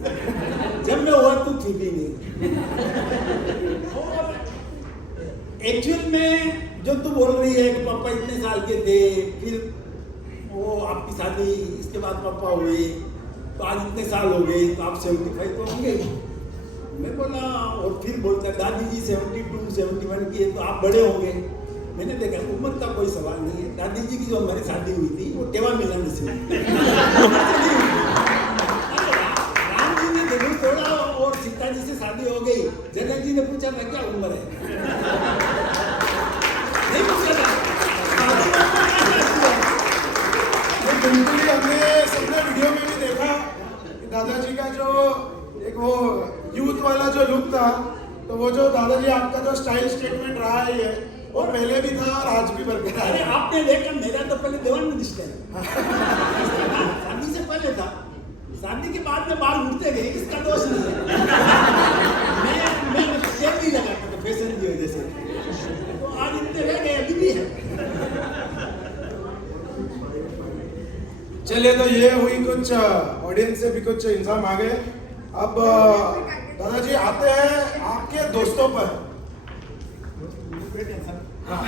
जब मैं हुआ तू थी भी नहीं। और एक्चुअल में जो तू बोल रही है कि पापा इतने साल के थे, फिर वो आपकी शादी, इसके बाद पापा हुए, तो आज इतने साल हो गए, तो आप 75 तो होंगे। मैं बोला, और फिर बोलता दादी जी 72, 71 की है, तो आप बड़े होंगे। मैंने देखा उम्र का कोई सवाल नहीं है। दादी जी की जो हमारी शादी हुई थी वो टेवा मिला नसीब। जी ने पूछा था क्या उम्र है, नहीं पूछा था। बिल्कुल ही हमने सबने वीडियो में भी देखा कि दादाजी का जो एक वो यूथ वाला जो लुक था, तो वो जो दादाजी आपका जो स्टाइल स्टेटमेंट रहा है ये, वो पहले भी था और आज भी बरकरार अरे है। आपने देखा, मेरा तो पहले देवानंद स्टाइल शादी से पहले था, शादी के बाद में बाल उठते गए, इसका दोष नहीं है। मैं शेप नहीं लगाता था फैशन की वजह से, तो आज इतने रह गए, अभी भी है। चलिए, तो ये हुई कुछ ऑडियंस से भी कुछ इंसान आ गए। अब दादाजी आते हैं आपके दोस्तों पर। हाँ।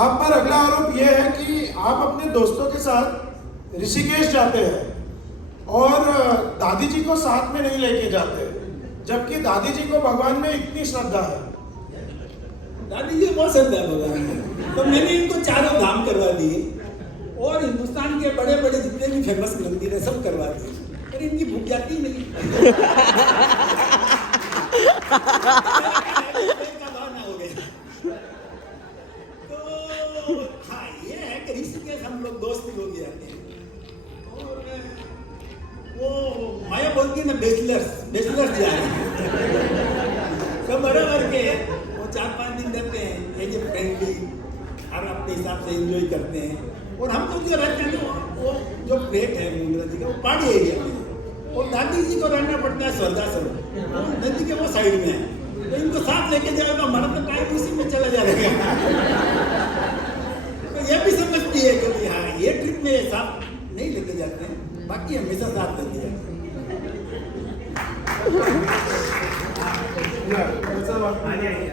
आप पर अगला आरोप यह है कि आप अपने दोस्तों के साथ ऋषिकेश जाते हैं और दादी जी को साथ में नहीं लेके जाते, जबकि दादी जी को भगवान में इतनी श्रद्धा है। दादी जी बहुत श्रद्धा भगवान है, तो मैंने इनको चारों धाम करवा दिए और हिंदुस्तान के बड़े बड़े जितने भी फेमस मंदिर है सब करवा दिए, पर इनकी भूख जाती ही नहीं। हो गया। तो हाँ, ये है कि ऋषिकेश हम लोग दोस्त लोग जाते हैं, और वो माया बोलती है ना, बैचलर्स जा रहे हैं सब बराबर के, वो 4-5 दिन रहते हैं, एज ए फ्रेंडली और अपने हिसाब से एंजॉय करते हैं। और हम लोग जो रहते हैं ना, वो जो प्लेट है मुंद्रा जी का, वो पहाड़ी एरिया में, और दादी जी को रहना पड़ता है स्वर्गाश्रम, नदी के वो साइड में है, तो इनको साथ लेके जाएगा, हमारा तो टाइम उसी में चला जाएगा। तो ये भी समझती है कि हाँ, ये ट्रिप में साथ नहीं लेके जाते हैं, बाकी हमेशा साथ लेके जाते हैं। आ जाइए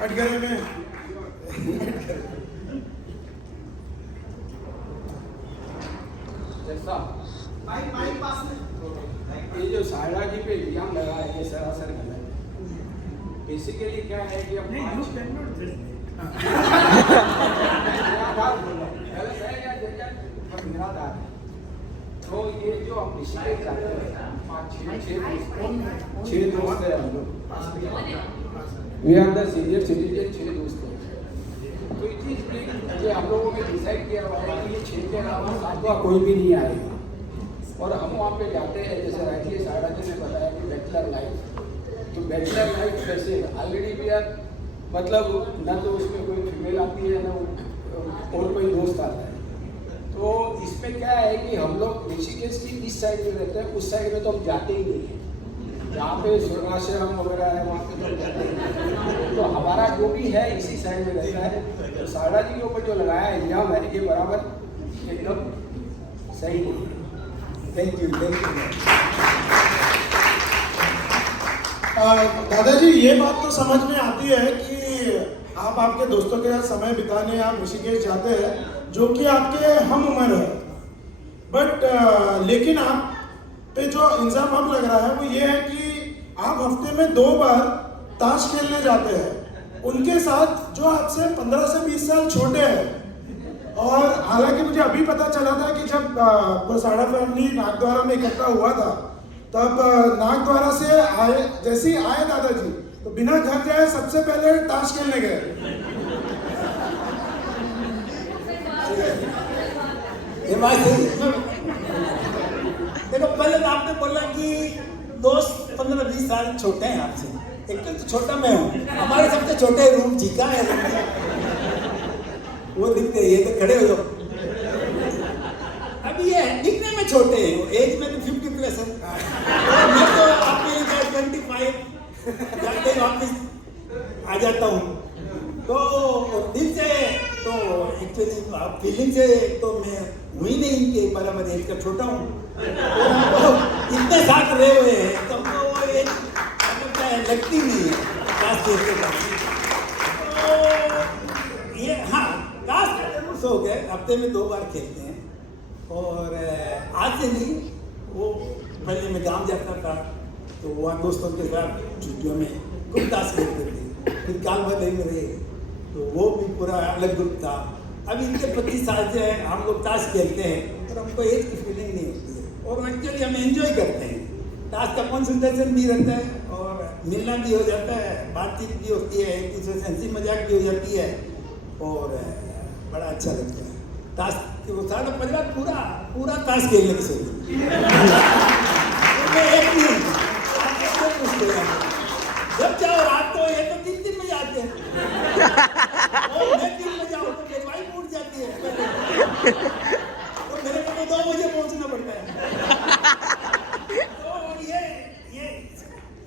कटघरे में जैसा ये जो सायरा जी पे इल्जाम लगा है, ये सरासर गलत है। बेसिकली क्या है कि अब तो ये जो हम ऋषिकेश जाते हैं, 5-6 दोस्त है हम लोग, we are the senior citizen, 6 दोस्त हैं। तो इट इज ये हम लोगों ने डिसाइड किया हुआ है कि ये 6 के अलावा 7वां कोई भी नहीं आएगा, और हम वहाँ पे जाते हैं। जैसे राइटली सायरा जी ने बताया कि बैचलर लाइफ, तो बैचलर लाइफ वैसे ऑलरेडी भी यार, मतलब न तो उसमें कोई फीमेल आती है, न और कोई दोस्त आता है। तो इसमें क्या है कि हम लोग ऋषिकेश की इस साइड में रहते हैं, उस साइड में तो हम जाते ही नहीं हैं, जहाँ पे स्वर्गाश्रम वगैरह है वहाँ पे तो जाते हैं। तो हमारा जो भी है इसी साइड में रहता है। तो सायरा जी के ऊपर जो लगाया इल्जाम है, ये बराबर एकदम सही नहीं है। Thank you. दादाजी, ये बात तो समझ में आती है कि आप आपके दोस्तों के साथ समय बिताने आप ऋषिकेश जाते हैं, जो कि आपके हम उम्र है, बट लेकिन आप पे जो इल्जाम अब लग रहा है वो ये है कि आप हफ्ते में 2 बार ताश खेलने जाते हैं उनके साथ जो आपसे 15 से 20 साल छोटे हैं। और हालांकि मुझे अभी पता चला था कि जब प्रसाड़ा फैमिली नागद्वारा में इकट्ठा हुआ था, तब नागद्वारा से आए, जैसे ही आए दादाजी, तो बिना घर जाए सबसे पहले ताश खेलने गए। ये बात सही है। देखो, पहले तो आपने बोला कि दोस्त 15-20 साल छोटे हैं आपसे, एक तो छोटा मैं हूँ, हमारे सबसे छोटे रूम जीका है, वो दिखते हैं, ये तो खड़े हो जाओ। अभी ये दिखने में छोटे हैं, एज में तो 50 प्लस है, और मैं तो आपके लिए 25 जाते ही वापस आ जाता हूँ। तो दिल से तो एक्चुअली फीलिंग से तो मैं हुई नहीं इनके बराबर एज का, छोटा हूँ, तो इतने साथ रहे हुए हैं, तो हमको वो एज लगती नहीं है खास देर के बाद। तो ये हाँ, खास जरूर सो गए, हफ्ते में 2 बार खेलते हैं। और आज से नहीं, वो पहले मैं गाँव जाता था, तो वहाँ दोस्तों के साथ छुट्टियों में खूब ताश खेलते थे। फिर काल भदई में रहे, तो वो भी पूरा अलग ग्रुप था। अभी इनके 25 साल से हम लोग ताश खेलते हैं, और हमको एज की फीलिंग नहीं होती है, और एक्चुअली हम एंजॉय करते हैं। टास्क का कंसंट्रेशन भी रहता है और मिलना भी हो जाता है, बातचीत भी होती है, एक दूसरे से हंसी मजाक भी हो जाती है और बड़ा अच्छा लगता है। टास्क वो सारा परिवार पूरा पूरा टास्क खेलने की सोचते एक नहीं जब जाओ रात को ये तो 3 बजे आते हैं और मैं 3 बजे आऊँ तो मेरी वाइफ उठ जाती है और मेरे को तो 2 बजे पहुँचना पड़ता है। तो ये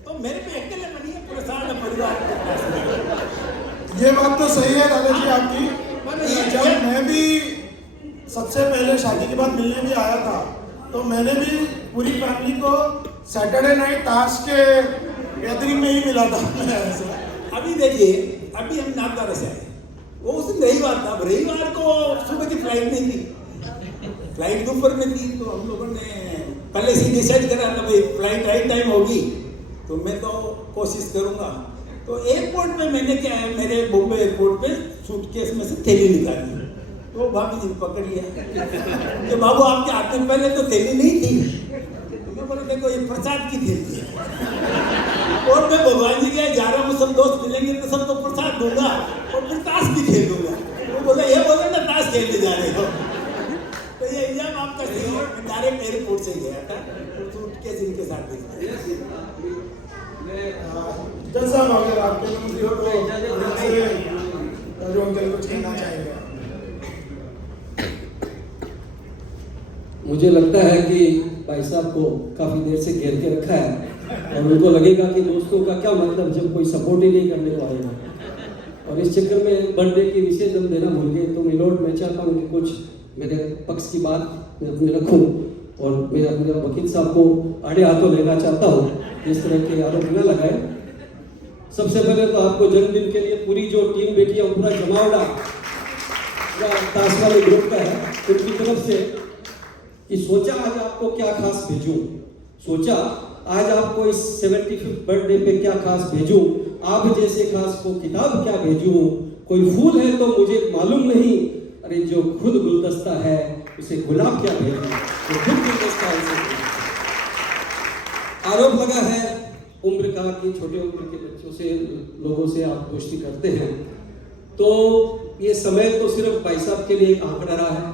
तो मेरे पे अकेले बनी है पूरा सारा परिवार। ये बात तो सही है दादाजी आपकी। जब मैं भी सबसे पहले शादी के बाद मिलने भी आया था तो मैंने भी पूरी फैमिली को सैटरडे नाइट ताश के गैदरिंग में ही मिला था। अभी देखिए, अभी हम नागदा से आए, वो उस दिन रविवार था, रविवार को सुबह की फ्लाइट नहीं थी, फ्लाइट दोपहर में थी। तो हम लोगों ने पहले से डिसाइड करा था भाई फ्लाइट राइट टाइम होगी तो मैं तो कोशिश करूँगा। तो एयरपोर्ट पे मैंने क्या है, मेरे बॉम्बे एयरपोर्ट पे सूटकेस में से थैली निकाली तो भाभी जी पकड़ लिया तो बाबू आपके आते पहले तो थैली नहीं थी। तो मैं बोला देखो ये प्रसाद की थैली है और मैं भगवान जी के जा रहा हूँ, सब दोस्त मिलेंगे तो सबको प्रसाद दूंगा और फिर ताश भी खेल दूंगा। वो बोला ये बोले ना ताश खेलने जा रहे हो। तो ये एग्जाम आपका सही है, मैं डायरेक्ट एयरपोर्ट से गया था सूटकेस इनके साथ जज साहब अगर आपके मुझे तो अंकल कुछ कहना चाहेंगे। मुझे लगता है कि भाई साहब को काफ़ी देर से घेर के रखा है और उनको लगेगा कि दोस्तों का क्या मतलब जब कोई सपोर्ट ही नहीं करने को आएगा। और इस चक्कर में बर्थडे की विशेष हम देना भूल गए। तो मिलोड मैं चाहता हूँ कि कुछ मेरे पक्ष की बात मैं अपने रखूँ और मैं अपने वकील साहब को आड़े हाथों लेना चाहता हूँ, इस तरह के आरोप न लगाए। सबसे पहले तो आपको जन्मदिन के लिए पूरी जो टीम बैठी है पूरा जमावड़ा ताश वाले ग्रुप का है उनकी तरफ से कि सोचा आज आपको क्या खास भेजूं, सोचा आज आपको इस 75th बर्थडे पे क्या खास भेजूं, आप जैसे खास को किताब क्या भेजूं, कोई फूल है तो मुझे मालूम नहीं, अरे जो खुद गुलदस्ता है उसे गुलाब क्या भेजूं, जो खुद गुलदस्ता है उसे। आरोप लगा है उम्र का कि छोटे उम्र के बच्चों से लोगों से आप दोस्ती करते हैं। तो ये समय तो सिर्फ भाई साहब के लिए एक आंकड़ा रहा है,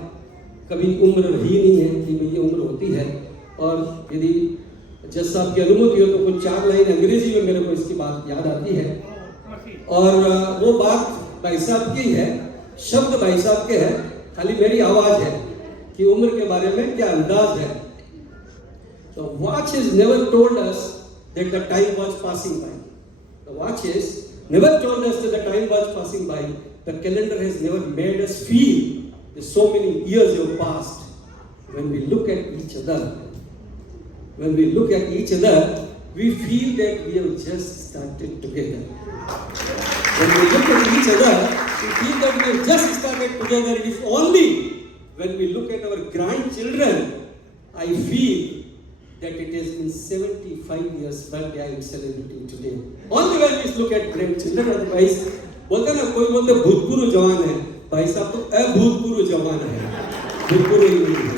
कभी उम्र रही नहीं है कि ये उम्र होती है। और यदि जज साहब की अनुमति हो तो कुछ 4 लाइन अंग्रेजी में मेरे को इसकी बात याद आती है और वो बात भाई साहब की है, शब्द भाई साहब के हैं, खाली मेरी आवाज है कि उम्र के बारे में क्या अंदाज है। The watch has never told us that the time was passing by. The watch has never told us that the time was passing by. The calendar has never made us feel that so many years have passed. When we look at each other, we feel that we have just started together. When we look at each other, we feel that we have just started together. It is only when we look at our grandchildren, I feel that it has been 75 years birthday I am celebrating today. Only when we look at grandchildren, otherwise, बोलते ना कोई बोलते भूतपूर्व जवान है, भाई साहब तो अभूतपूर्व जवान है, भूतपूर्व ही नहीं है।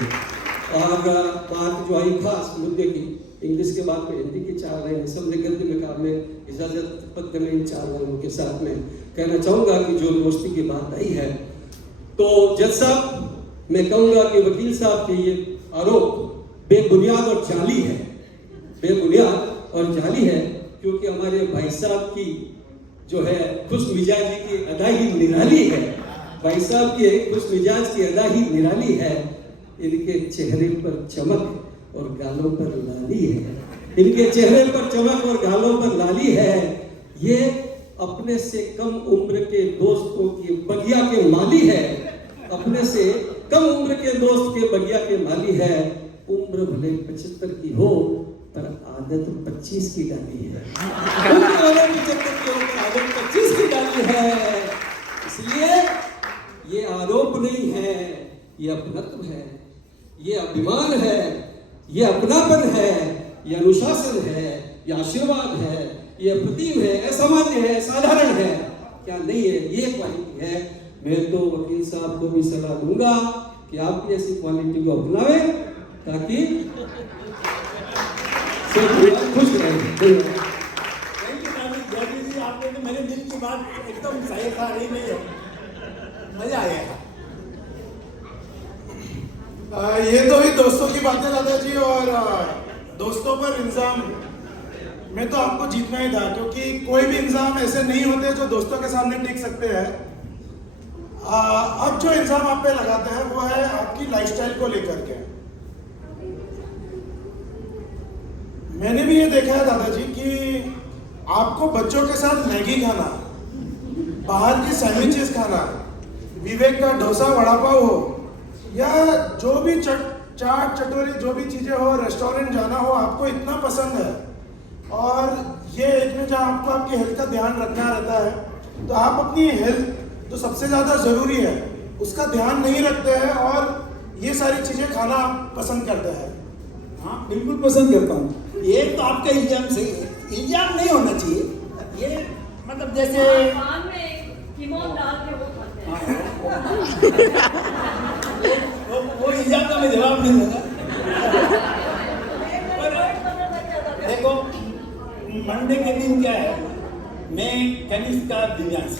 और बात जो आई खास मुद्दे की, इंग्लिश के बाद में हिंदी की 4 लाइन समझे गलती में कहा, मैं इजाजत पत्र में इन 4 लाइनों के साथ में कहना चाहूँगा कि जो दोस्ती की बात आई है, तो जज साहब मैं कहूँगा कि वकील साहब के ये आरोप बेबुनियाद और जाली है, बेबुनियाद और जाली है, क्योंकि हमारे भाई साहब की जो है खुश मिजाजी की अदा ही निराली है, भाई साहब के खुश मिजाज की अदा ही निराली है। इनके चेहरे पर चमक और गालों पर लाली है, इनके चेहरे पर चमक और गालों पर लाली है। ये अपने से कम उम्र के दोस्तों की बगिया के माली है, अपने से कम उम्र के दोस्त के बगिया के माली है। उम्र भले 75 की हो पर आदत 25 की डाली है, उम्र भले 75 की हो पर आदत 25 की डाली है। इसलिए ये आरोप नहीं है, ये अपनत्व है, ये अभिमान है, ये अपनापन है, ये अनुशासन है, ये आशीर्वाद है, ये प्रतिम है, असामान्य है, साधारण है, क्या नहीं है, ये क्वालिटी है। मैं तो वकील साहब को भी सलाह दूंगा कि आप भी ऐसी क्वालिटी को अपनावे ताकि सब लोग खुश रहें। जी आपने तो मेरे दिल की बात एकदम सही था रही नहीं है, मजा आया। ये तो ही दोस्तों की बातें दादाजी, और दोस्तों पर इल्जाम में तो आपको जीतना ही था, क्योंकि कोई भी इल्जाम ऐसे नहीं होते जो दोस्तों के सामने टिक सकते हैं। अब जो इल्जाम आप पे लगाते हैं वो है आपकी लाइफस्टाइल को लेकर के। मैंने भी ये देखा है दादाजी कि आपको बच्चों के साथ मैगी खाना, बाहर की सैंडविचेस खाना, विवेक का डोसा वड़ा पाव हो, या जो भी चाट चटोरी जो भी चीजें हो, रेस्टोरेंट जाना हो, आपको इतना पसंद है। और ये एज में जहाँ आपको आपकी हेल्थ का ध्यान रखना रहता है, तो आप अपनी हेल्थ जो सबसे ज्यादा जरूरी है उसका ध्यान नहीं रखते हैं और ये सारी चीजें खाना आप पसंद करते हैं। हाँ बिल्कुल पसंद करता हूँ। ये तो आपका इल्जाम सही है, इल्जाम नहीं होना चाहिए। ये मतलब जैसे वो इल्जाम का मैं जवाब नहीं दूंगा। देखो मंडे के दिन क्या है, मैं कनिष्क का दिव्यांश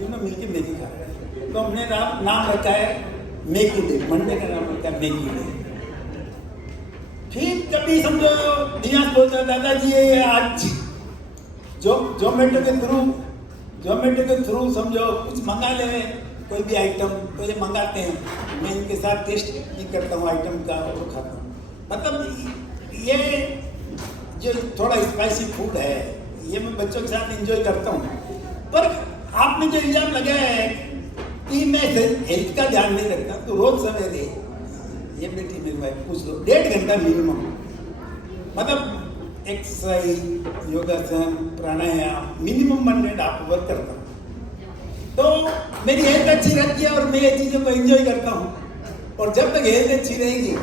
तीनों मिलकर मैगी खा रहे हैं, तो हमने नाम रखा है मैगी डे। मंडे का नाम रखा है मैगी डे। फिर कभी समझो दिव्यांश बोलता है दादाजी ये आज जोमेटो के थ्रू समझो कुछ मंगा ले, कोई भी आइटम, तो ये मंगाते हैं, मैं इनके साथ टेस्ट नहीं करता हूँ आइटम का और खाता हूँ। मतलब ये जो थोड़ा स्पाइसी फूड है ये मैं बच्चों के साथ एंजॉय करता हूँ। पर आपने जो इल्जाम लगाया है कि मैं हेल्थ का ध्यान नहीं रखता, तो रोज सवेरे ये बेटी मेरी वाइफ पूछ लो 1.5 घंटा मिनिमम, मतलब एक्सरसाइज, योगासन, प्राणायाम मिनिमम 1 घंटा आप वर्क करता हूँ। तो मेरी हेल्थ अच्छी रहती है और मैं ये चीज़ों को एंजॉय करता हूँ। और जब तक हेल्थ अच्छी रहेगी,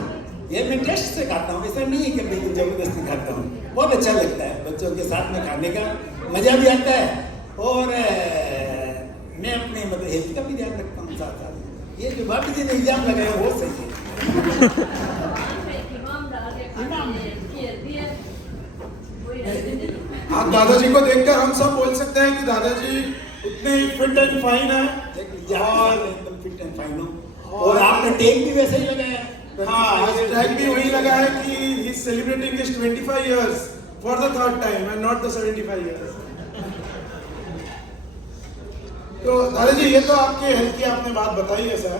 ये मैं टेस्ट से खाता हूँ, ऐसा नहीं है कि मैं जबरदस्ती खाता हूँ। बहुत अच्छा लगता है बच्चों के साथ में खाने का, मज़ा भी आता है और मैं अपने मतलब हेल्थ का भी ध्यान रखता हूँ साथ साथ। ये जो भाभी जी ने इल्जाम लगाया वो सही है। आप दादाजी को देखकर हम सब बोल सकते हैं कि दादाजी उतने ही फिट एंड फाइन है, और एकदम फिट एंड फाइन हो। और आपने टैग भी वैसे ही लगाया। हाँ, टैग भी वही लगा है कि he is celebrating his 25 years for the 3rd time and not the 75 years. तो दादाजी ये तो आपके हेल्थ की आपने बात बताई है सर,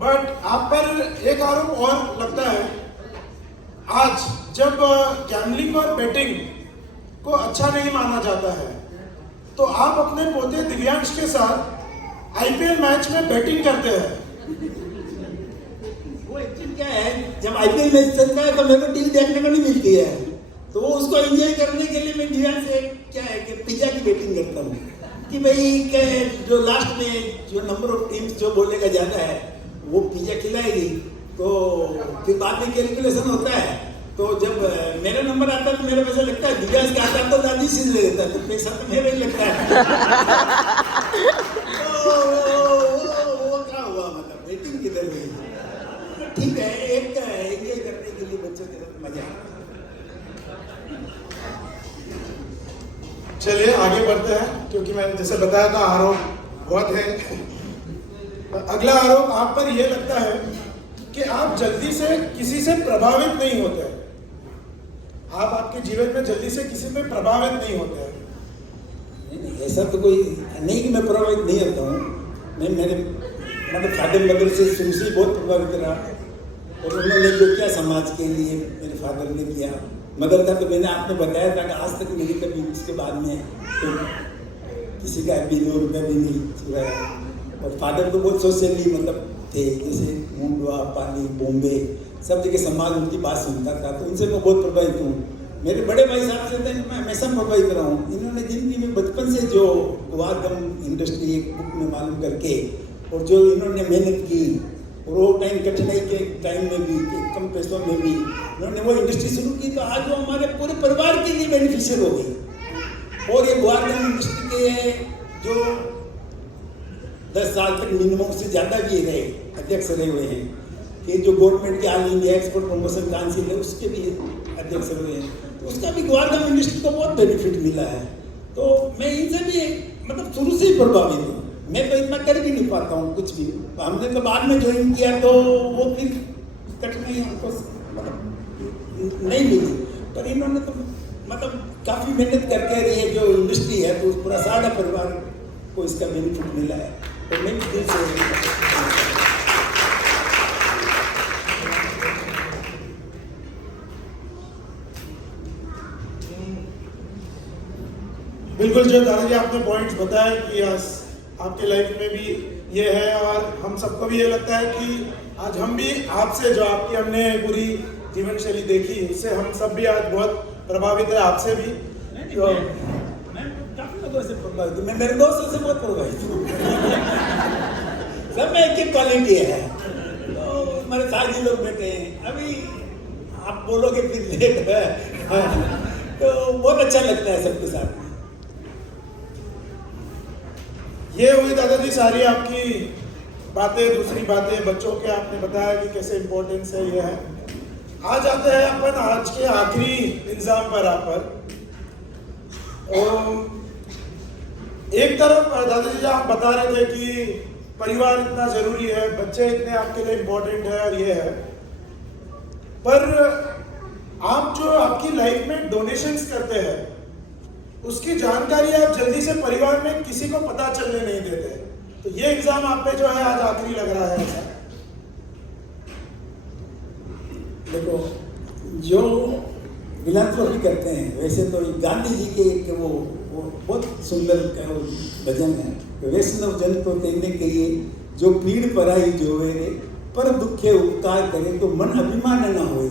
बट आप पर एक आरोप और लगता है। आज जब गैम्बलिंग और बेटिंग को अच्छा नहीं माना जाता है, तो आप अपने पोते दिव्यांश के साथ आईपीएल मैच में बैटिंग करते हैं। वो एक्चुअली क्या है, जब आईपीएल मैच चलता है तो मेरे को टीवी देखने को नहीं मिलती है, तो वो उसको एंजॉय करने के लिए मैं दिव्यांश से क्या है कि पिज्जा की बैटिंग करता हूँ कि भाई के जो लास्ट में जो नंबर ऑफ टीम्स जो बोलेगा ज़्यादा है वो पिज्जा खिलाएगी। तो फिर बाद में कैलकुलेशन होता है, तो जब मेरा नंबर आता है तो मेरा पैसा लगता है, दिव्यांश का आता है तो दादी से ले लेता है, तो पैसा तो मेरा ही लगता है। वो क्या हुआ, मतलब वेटिंग किधर गई। ठीक है, एक एंजॉय करने के लिए बच्चों के साथ मजा। चलिए आगे बढ़ते हैं, क्योंकि मैंने जैसे बताया था आरोप बहुत है। अगला आरोप आप पर यह लगता है कि आप जल्दी से किसी से प्रभावित नहीं होते। आप आपके जीवन में जल्दी से किसी पे प्रभावित नहीं होते हैं। नहीं, ऐसा तो कोई नहीं कि मैं प्रभावित नहीं होता हूँ। मैं मेरे मतलब फादर मदर से शुरू से बहुत प्रभावित रहा, और उन्होंने जो किया समाज के लिए मेरे फादर ने किया। मदर का तो मैंने आपने बताया था कि आज तक मेरी कभी उसके बाद में तो किसी का भी 2 रुपया भी नहीं छुड़ाया। और फादर तो बहुत सोशली मतलब थे, जैसे मुंडवा, पाली, बॉम्बे सब जगह समाज उनकी बात सुनता था, तो उनसे मैं बहुत प्रभावित हूँ। मेरे बड़े भाई साहब से मैं हमेशा प्रभावित रहा हूँ। इन्होंने जिंदगी में बचपन से जो कुआरगम इंडस्ट्री एक बुक में मालूम करके और जो इन्होंने मेहनत की, और वो टाइम कठिनाई के टाइम में भी, कम पैसों में भी इन्होंने वो इंडस्ट्री शुरू की, तो आज वो हमारे पूरे परिवार के लिए बेनिफिशियल हो गई। और ये कुआरगम इंडस्ट्री के जो 10 साल तक मिनिमम से ज़्यादा भी रहे अध्यक्ष रहे हुए हैं, कि जो गवर्नमेंट के all India export promotion council है उसके भी अध्यक्ष रहे हैं, तो उसका भी ग्वारगम इंडस्ट्री को बहुत बेनिफिट मिला है। तो मैं इनसे भी मतलब शुरू से ही प्रभावित हूँ। मैं तो इतना कर भी नहीं पाता हूँ कुछ भी। हमने तो बाद में ज्वाइन किया तो वो फिर कठिनाई हमको मतलब नहीं मिली, पर इन्होंने तो मतलब काफ़ी मेहनत करके रही है जो इंडस्ट्री है, तो पूरा सारा परिवार को इसका बेनिफिट मिला है। तो मैं दिल से बिल्कुल जो दादाजी आपने पॉइंट्स बताया कि आपके लाइफ में भी ये है, और हम सबको भी ये लगता है कि आज हम भी आपसे जो आपकी हमने पूरी जीवन शैली देखी उससे हम सब भी आज बहुत प्रभावित है, आपसे भी। तो मैं काफ़ी लोगों से प्रभावित हूँ, मैं मेरे दोस्तों से बहुत प्रभावित हूँ। सब में एक क्वालिटी है। तो हमारे साथी लोग बैठे हैं, अभी आप बोलोगे फिर लेट है तो बहुत अच्छा लगता है सबके साथ। ये हुई दादाजी सारी आपकी बातें। दूसरी बातें बच्चों के आपने बताया कि कैसे इम्पोर्टेंस है ये है। आज आते हैं अपन आज के आखिरी एग्जाम पर आप पर। एक तरफ दादाजी आप बता रहे थे कि परिवार इतना जरूरी है, बच्चे इतने आपके लिए इम्पोर्टेंट है और ये है, पर आप जो आपकी लाइफ में डोनेशंस करते हैं उसकी जानकारी आप जल्दी से परिवार में किसी को पता चलने नहीं देते। तो ये एग्जाम आप पे जो है आज आखिरी लग रहा है ऐसा। देखो जो फिलैंथ्रोपी करते हैं, वैसे तो गांधी जी के वो बहुत सुंदर भजन है, वैष्णव जन को देने के लिए जो पीड़ पराई जोवे रे, पर दुखे उपकार करे तो मन अभिमान न होए।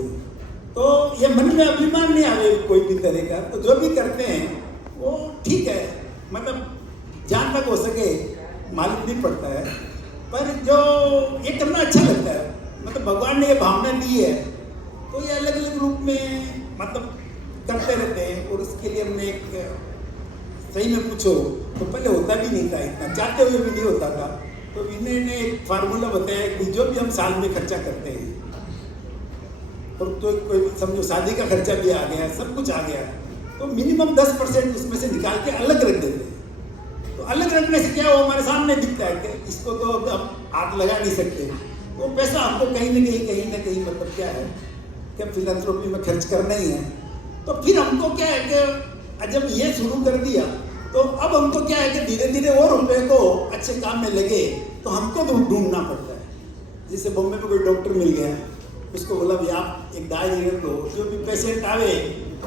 तो ये मन में अभिमान नहीं आवे कोई भी तरह का, तो जो भी करते हैं वो ठीक है, मतलब जहाँ तक हो सके मालूम नहीं पड़ता है, पर जो ये करना अच्छा लगता है। मतलब भगवान ने ये भावना दी है तो ये अलग अलग रूप में मतलब करते रहते हैं। और उसके लिए हमने एक सही में पूछो तो पहले होता भी नहीं था, इतना चाहते हुए भी नहीं होता था। तो इन्होंने ने एक फार्मूला बताया कि जो भी हम साल में खर्चा करते हैं, और तो कोई समझो शादी का खर्चा भी आ गया, सब कुछ आ गया, तो मिनिमम 10% उसमें से निकाल के अलग रख देते हैं। तो अलग रखने से क्या वो हमारे सामने दिखता है कि इसको तो अब हाथ लगा नहीं सकते, तो पैसा हमको कहीं ना कहीं मतलब क्या है कि फिलैंथ्रोपी में खर्च करना ही है। तो फिर हमको क्या है कि जब ये शुरू कर दिया तो अब हमको क्या है कि धीरे धीरे और रुपये को अच्छे काम में लगे तो हमको ढूंढना पड़ता है। जैसे बॉम्बे में कोई डॉक्टर मिल गया, उसको बोला भाई आप एक डायरी रख दो, जो भी पेशेंट आवे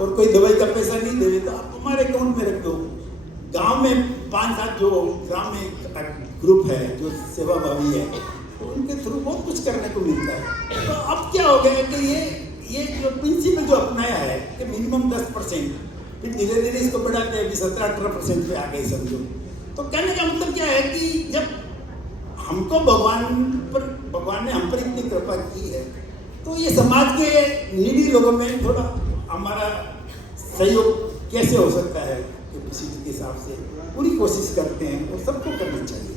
और कोई दवाई का पैसा नहीं देवे तो आप हमारे अकाउंट में रख दो। गांव में 5-7 जो ग्राम में ग्रुप है जो सेवाभावी है, तो उनके थ्रू बहुत कुछ करने को मिलता है। तो अब क्या हो गया कि ये जो प्रिंसिपल जो अपनाया है कि मिनिमम 10%, फिर धीरे धीरे इसको बढ़ाते हैं, अभी 17-18% पे आ गए समझो। तो कहने का मतलब क्या है कि जब हमको भगवान ने हम पर इतनी कृपा की है, तो ये समाज के निडी लोगों में थोड़ा हमारा सहयोग कैसे हो सकता है तो किसी के हिसाब से पूरी कोशिश करते हैं और सबको करना चाहिए।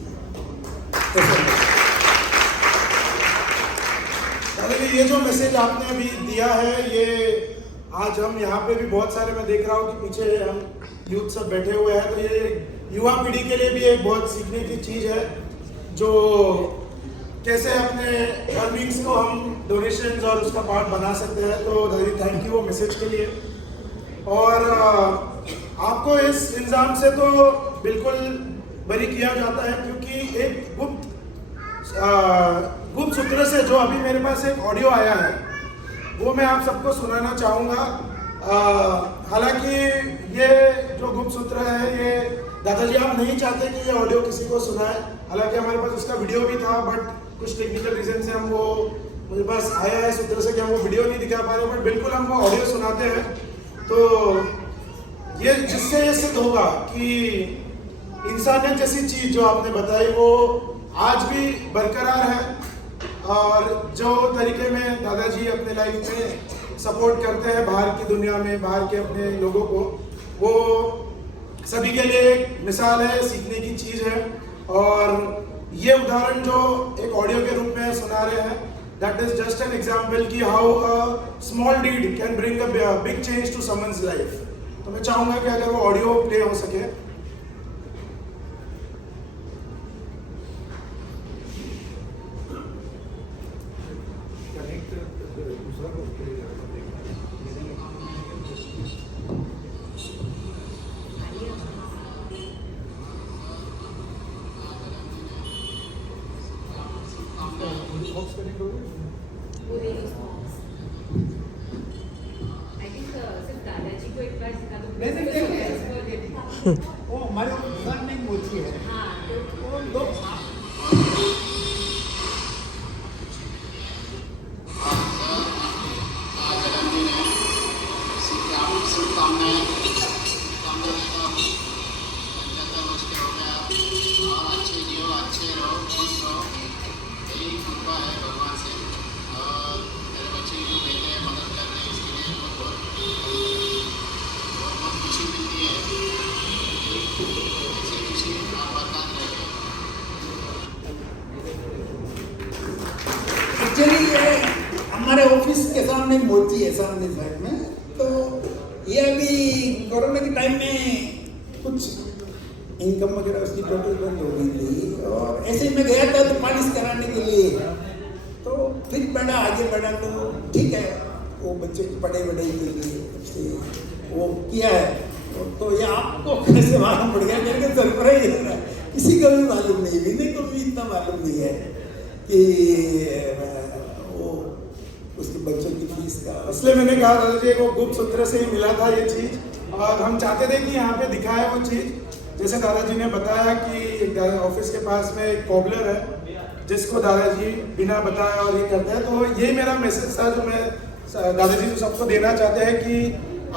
दादाजी ये जो मैसेज आपने अभी दिया है, ये आज हम यहाँ पे भी बहुत सारे, मैं देख रहा हूँ कि पीछे हम यूथ सब बैठे हुए हैं, तो ये युवा पीढ़ी के लिए भी एक बहुत सीखने की चीज़ है, जो कैसे अपने अर्निंग्स को हम डोनेशंस और उसका पार्ट बना सकते हैं। तो दादी थैंक यू वो मैसेज के लिए। और आपको इस इल्ज़ाम से तो बिल्कुल बरी किया जाता है, क्योंकि एक गुप्त सूत्र से जो अभी मेरे पास एक ऑडियो आया है वो मैं आप सबको सुनाना चाहूँगा। हालांकि ये जो गुप्त सूत्र है ये दादाजी आप नहीं चाहते कि ये ऑडियो किसी को सुनाए, हालांकि हमारे पास उसका वीडियो भी था, बट कुछ टेक्निकल रीजन से हम वो मुझे पास आया है सूत्र से कि हम वो वीडियो नहीं दिखा पा रहे, बट बिल्कुल हम वो ऑडियो सुनाते हैं। तो ये जिससे ये सिद्ध होगा कि इंसानियत जैसी चीज़ जो आपने बताई वो आज भी बरकरार है, और जो तरीके में दादाजी अपने लाइफ में सपोर्ट करते हैं बाहर की दुनिया में, बाहर के अपने लोगों को, वो सभी के लिए एक मिसाल है, सीखने की चीज़ है। और ये उदाहरण जो एक ऑडियो के रूप में सुना रहे हैं That is just an example कि how a small deed can bring a big change to someone's life. तो मैं चाहूँगा कि अगर वो ऑडियो प्ले हो सके. वो हमारे भगवान में मोची है वो लोग एक्चुअली ये हमारे ऑफिस के सामने मोची है सामने साइड में, तो ये अभी कोरोना के टाइम में कुछ इनकम वगैरह उसकी टोटल बंद हो गई थी और ऐसे ही मैं गया था तो पॉलिश कराने के लिए, तो फिर आगे बढ़ा तो ठीक है वो बच्चे की पढ़ाई वढ़ाई के लिए से वो किया है, तो ये आपको कैसे मालूम पड़ गया? मेरे को सरप्राइज है, किसी को भी मालूम नहीं, विनय को भी इतना मालूम नहीं है कि वो उसके बच्चों की फीस का. इसलिए मैंने कहा दादाजी को गुप्त सूत्र से ही मिला था ये चीज़, और हम चाहते थे कि यहाँ पे दिखाए वो चीज़. जैसे दादाजी ने बताया कि ऑफिस के पास में एक कॉबलर है जिसको दादाजी बिना बताए और ये करते हैं, तो ये मेरा मैसेज था जो मैं दादाजी को सबको देना चाहते हैं कि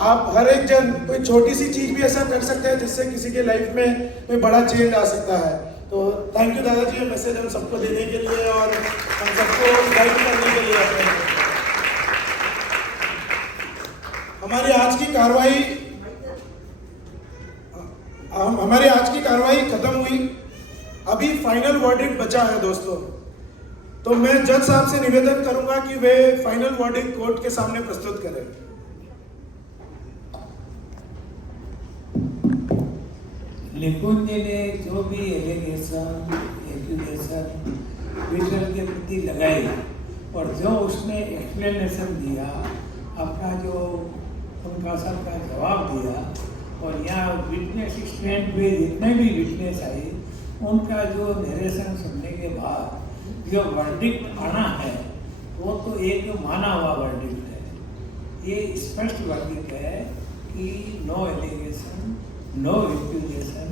आप हर एक जन कोई छोटी सी चीज़ भी ऐसा कर सकते हैं जिससे किसी के लाइफ में कोई बड़ा चेंज आ सकता है. तो थैंक यू दादाजी ये मैसेज हम सबको देने के लिए और हम सबको गाइड करने के लिए. हमारी आज की कार्रवाई खत्म हुई. अभी फाइनल वर्डिक्ट बचा है दोस्तों, तो मैं जज साहब से निवेदन करूंगा कि वे फाइनल वर्डिक्ट कोर्ट के सामने प्रस्तुत करें. निकुंज जी ने जो भी एलिगेशन एक्यूजेशन विठल के प्रति लगाई और जो उसने एक्सप्लेनेशन दिया, अपना जो उनका सबका जवाब दिया, और यहाँ विटनेस स्टैंड पे जितने भी विटनेस आई उनका जो नरेशन सुनने के बाद जो वर्डिक्ट आना है वो तो एक माना हुआ वर्डिक्ट है. ये स्पष्ट वर्डिक्ट है कि no allegation, no accusation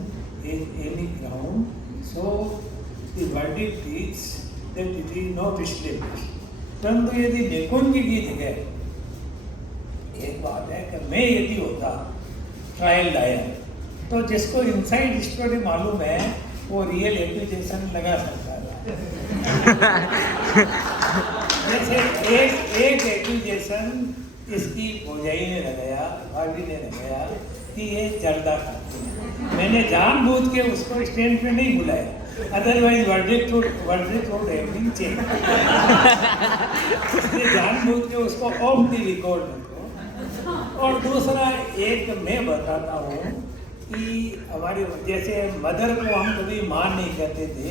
in any ground, so the verdict is that it is not established. परंतु यदि निकुंज की जगह एक बात है कि मैं यदि होता ट्रायल लायर, तो जिसको इनसाइड स्टोरी मालूम है वो रियल एक्यूजेशन लगा सकता था. जैसे एक एक्यूजेशन इसकी भौजाई ने लगाया, भाभी ने लगाया कि ये जर्दा खाते हैं. मैंने जानबूझ के उसको स्टैंड पे नहीं बुलाया, otherwise verdict would have been change. इसलिए जानबूझ के उसको ऑफ द रिकॉर्ड रखो. और दूसरा एक मैं बताता हूँ कि हमारी जैसे मदर को हम कभी माँ नहीं कहते थे,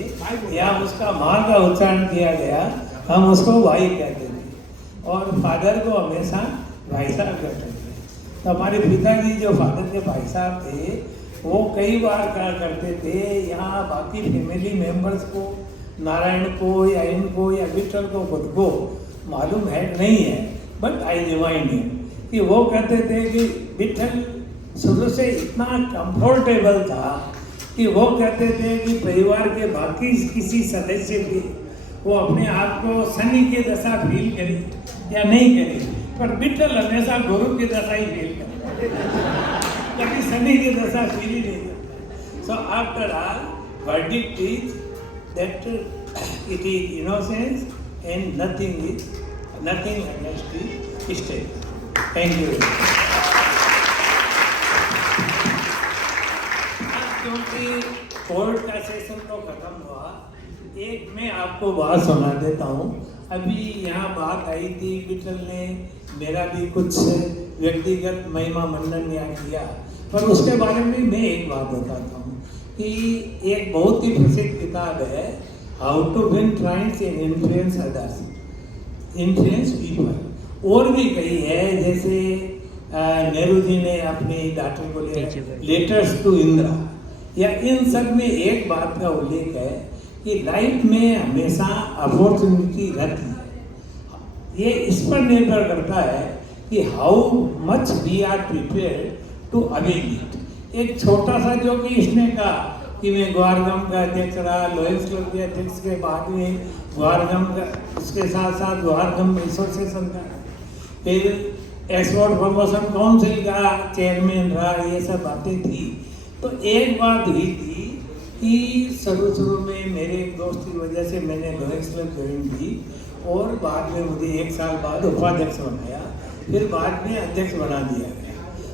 या उसका माँ का उच्चारण किया गया हम उसको भाई कहते थे, और फादर को हमेशा भाई साहब कहते थे. तो हमारे पिताजी जो फादर के भाई साहब थे वो कई बार क्या करते थे, यहाँ बाकी फैमिली मेंबर्स को, नारायण को या इनको या विठल को खुद को मालूम है नहीं है, बट आई रिमाइंड हिम कि वो कहते थे कि विठल शुरू से इतना कंफर्टेबल था कि वो कहते थे कि परिवार के बाकी किसी सदस्य भी वो अपने आप को शनि की दशा फील करे या नहीं करे, पर विठल हमेशा गुरु की दशा ही फील करे, कभी शनि की दशा फील ही नहीं करता. So after all verdict is that it is innocence and nothing against the state. Thank you. क्योंकि कोर्ट का सेशन तो खत्म हुआ, एक मैं आपको बात सुना देता हूँ. अभी यहाँ बात आई थी, विठल ने मेरा भी कुछ व्यक्तिगत महिमा मंडन यहाँ किया, पर उसके बारे में मैं एक बात बताता हूँ कि एक बहुत ही प्रसिद्ध किताब है, how to win clients and influence others, influence people. और भी कई है, जैसे नेहरू जी ने अपने डॉक्टर को लिया लेटर्स टू इंदिरा, या इन सब में एक बात का उल्लेख है कि लाइफ में हमेशा अपॉर्चुनिटी रहती है। ये इस पर निर्भर करता है कि how much we are prepared to avail it. एक छोटा सा जो कि इसने कहा कि मैं ग्वारगम का अध्यक्ष रहा, लॉयंस क्लब के अध्यक्ष के बाद में ग्वारगम का, उसके साथ साथ ग्वारगम एसोसिएशन का, फिर एक्सपोर्ट प्रमोशन काउंसिल का चेयरमैन रहा, ये सब बातें थी। तो एक बात हुई थी कि शुरू में मेरे एक दोस्त की वजह से मैंने लॉयंस क्लब ज्वाइन की, और बाद में मुझे 1 साल बाद उपाध्यक्ष बनाया, फिर बाद में अध्यक्ष बना दिया गया।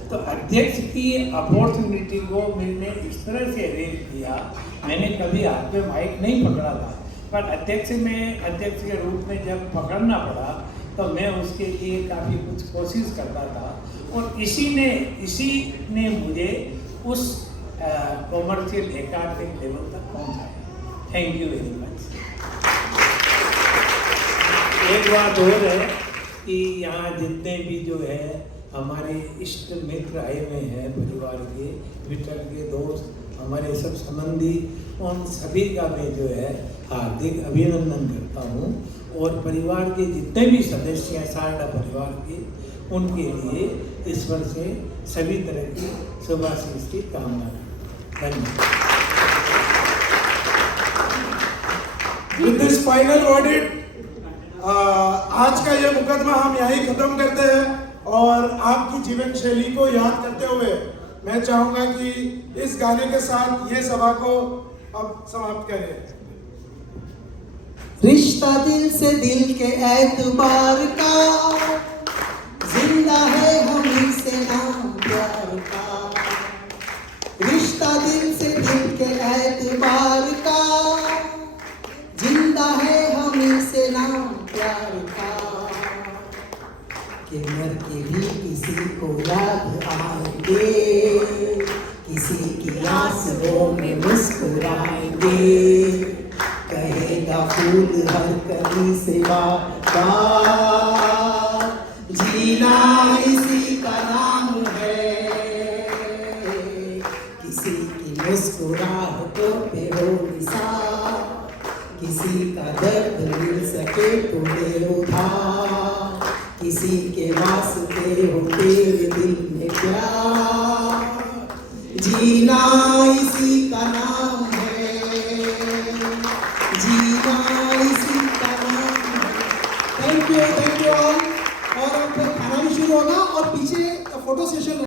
तो अध्यक्ष की अपॉर्चुनिटी को मैंने इस तरह से अरेंज किया, मैंने कभी हाथ में माइक नहीं पकड़ा था, पर अध्यक्ष के रूप में जब पकड़ना पड़ा तो मैं उसके लिए काफ़ी कुछ कोशिश करता था, और इसी ने मुझे उस कॉमर्शियल एकेडमिक लेवल तक पहुंचाया। Thank you very much. एक बात और है कि यहाँ जितने भी जो है हमारे इष्ट मित्र आए हुए हैं, परिवार के, विठल के दोस्त, हमारे सब संबंधी, उन सभी का मैं जो है हार्दिक अभिनंदन करता हूँ, और परिवार के जितने भी सदस्य हैं सारडा परिवार के, उनके लिए ईश्वर से सभी तरह की शुभाशीष की कामना। धन्यवाद। With this final verdict, आज का ये मुकदमा हम यहीं खत्म करते हैं, और आपकी जीवन शैली को याद करते हुए मैं चाहूंगा कि इस गाने के साथ ये सभा को अब समाप्त करें। रिश्ता दिल से दिल के एतबार का, जिंदा है हमी से नाम प्यार का। रिश्ता दिल से दिल के एतबार का, जिंदा है हमी से नाम प्यार का। कि मर के भी किसी को याद आएंगे, किसी की आंसुओं में मुस्कुराएंगे। कहेगा फूल हर कली से बात, जीना इसी का नाम है। किसी की मुस्कुराहटों पे हो निसार, किसी का दर्द मिल सके तो दे उधार। किसी के वास्ते हो तेरे दिल में प्यार, जीना इसी का नाम है, जीना इसी का नाम है। Thank you all. और अब फिर खाना भी शुरू होगा, और पीछे फोटो सेशन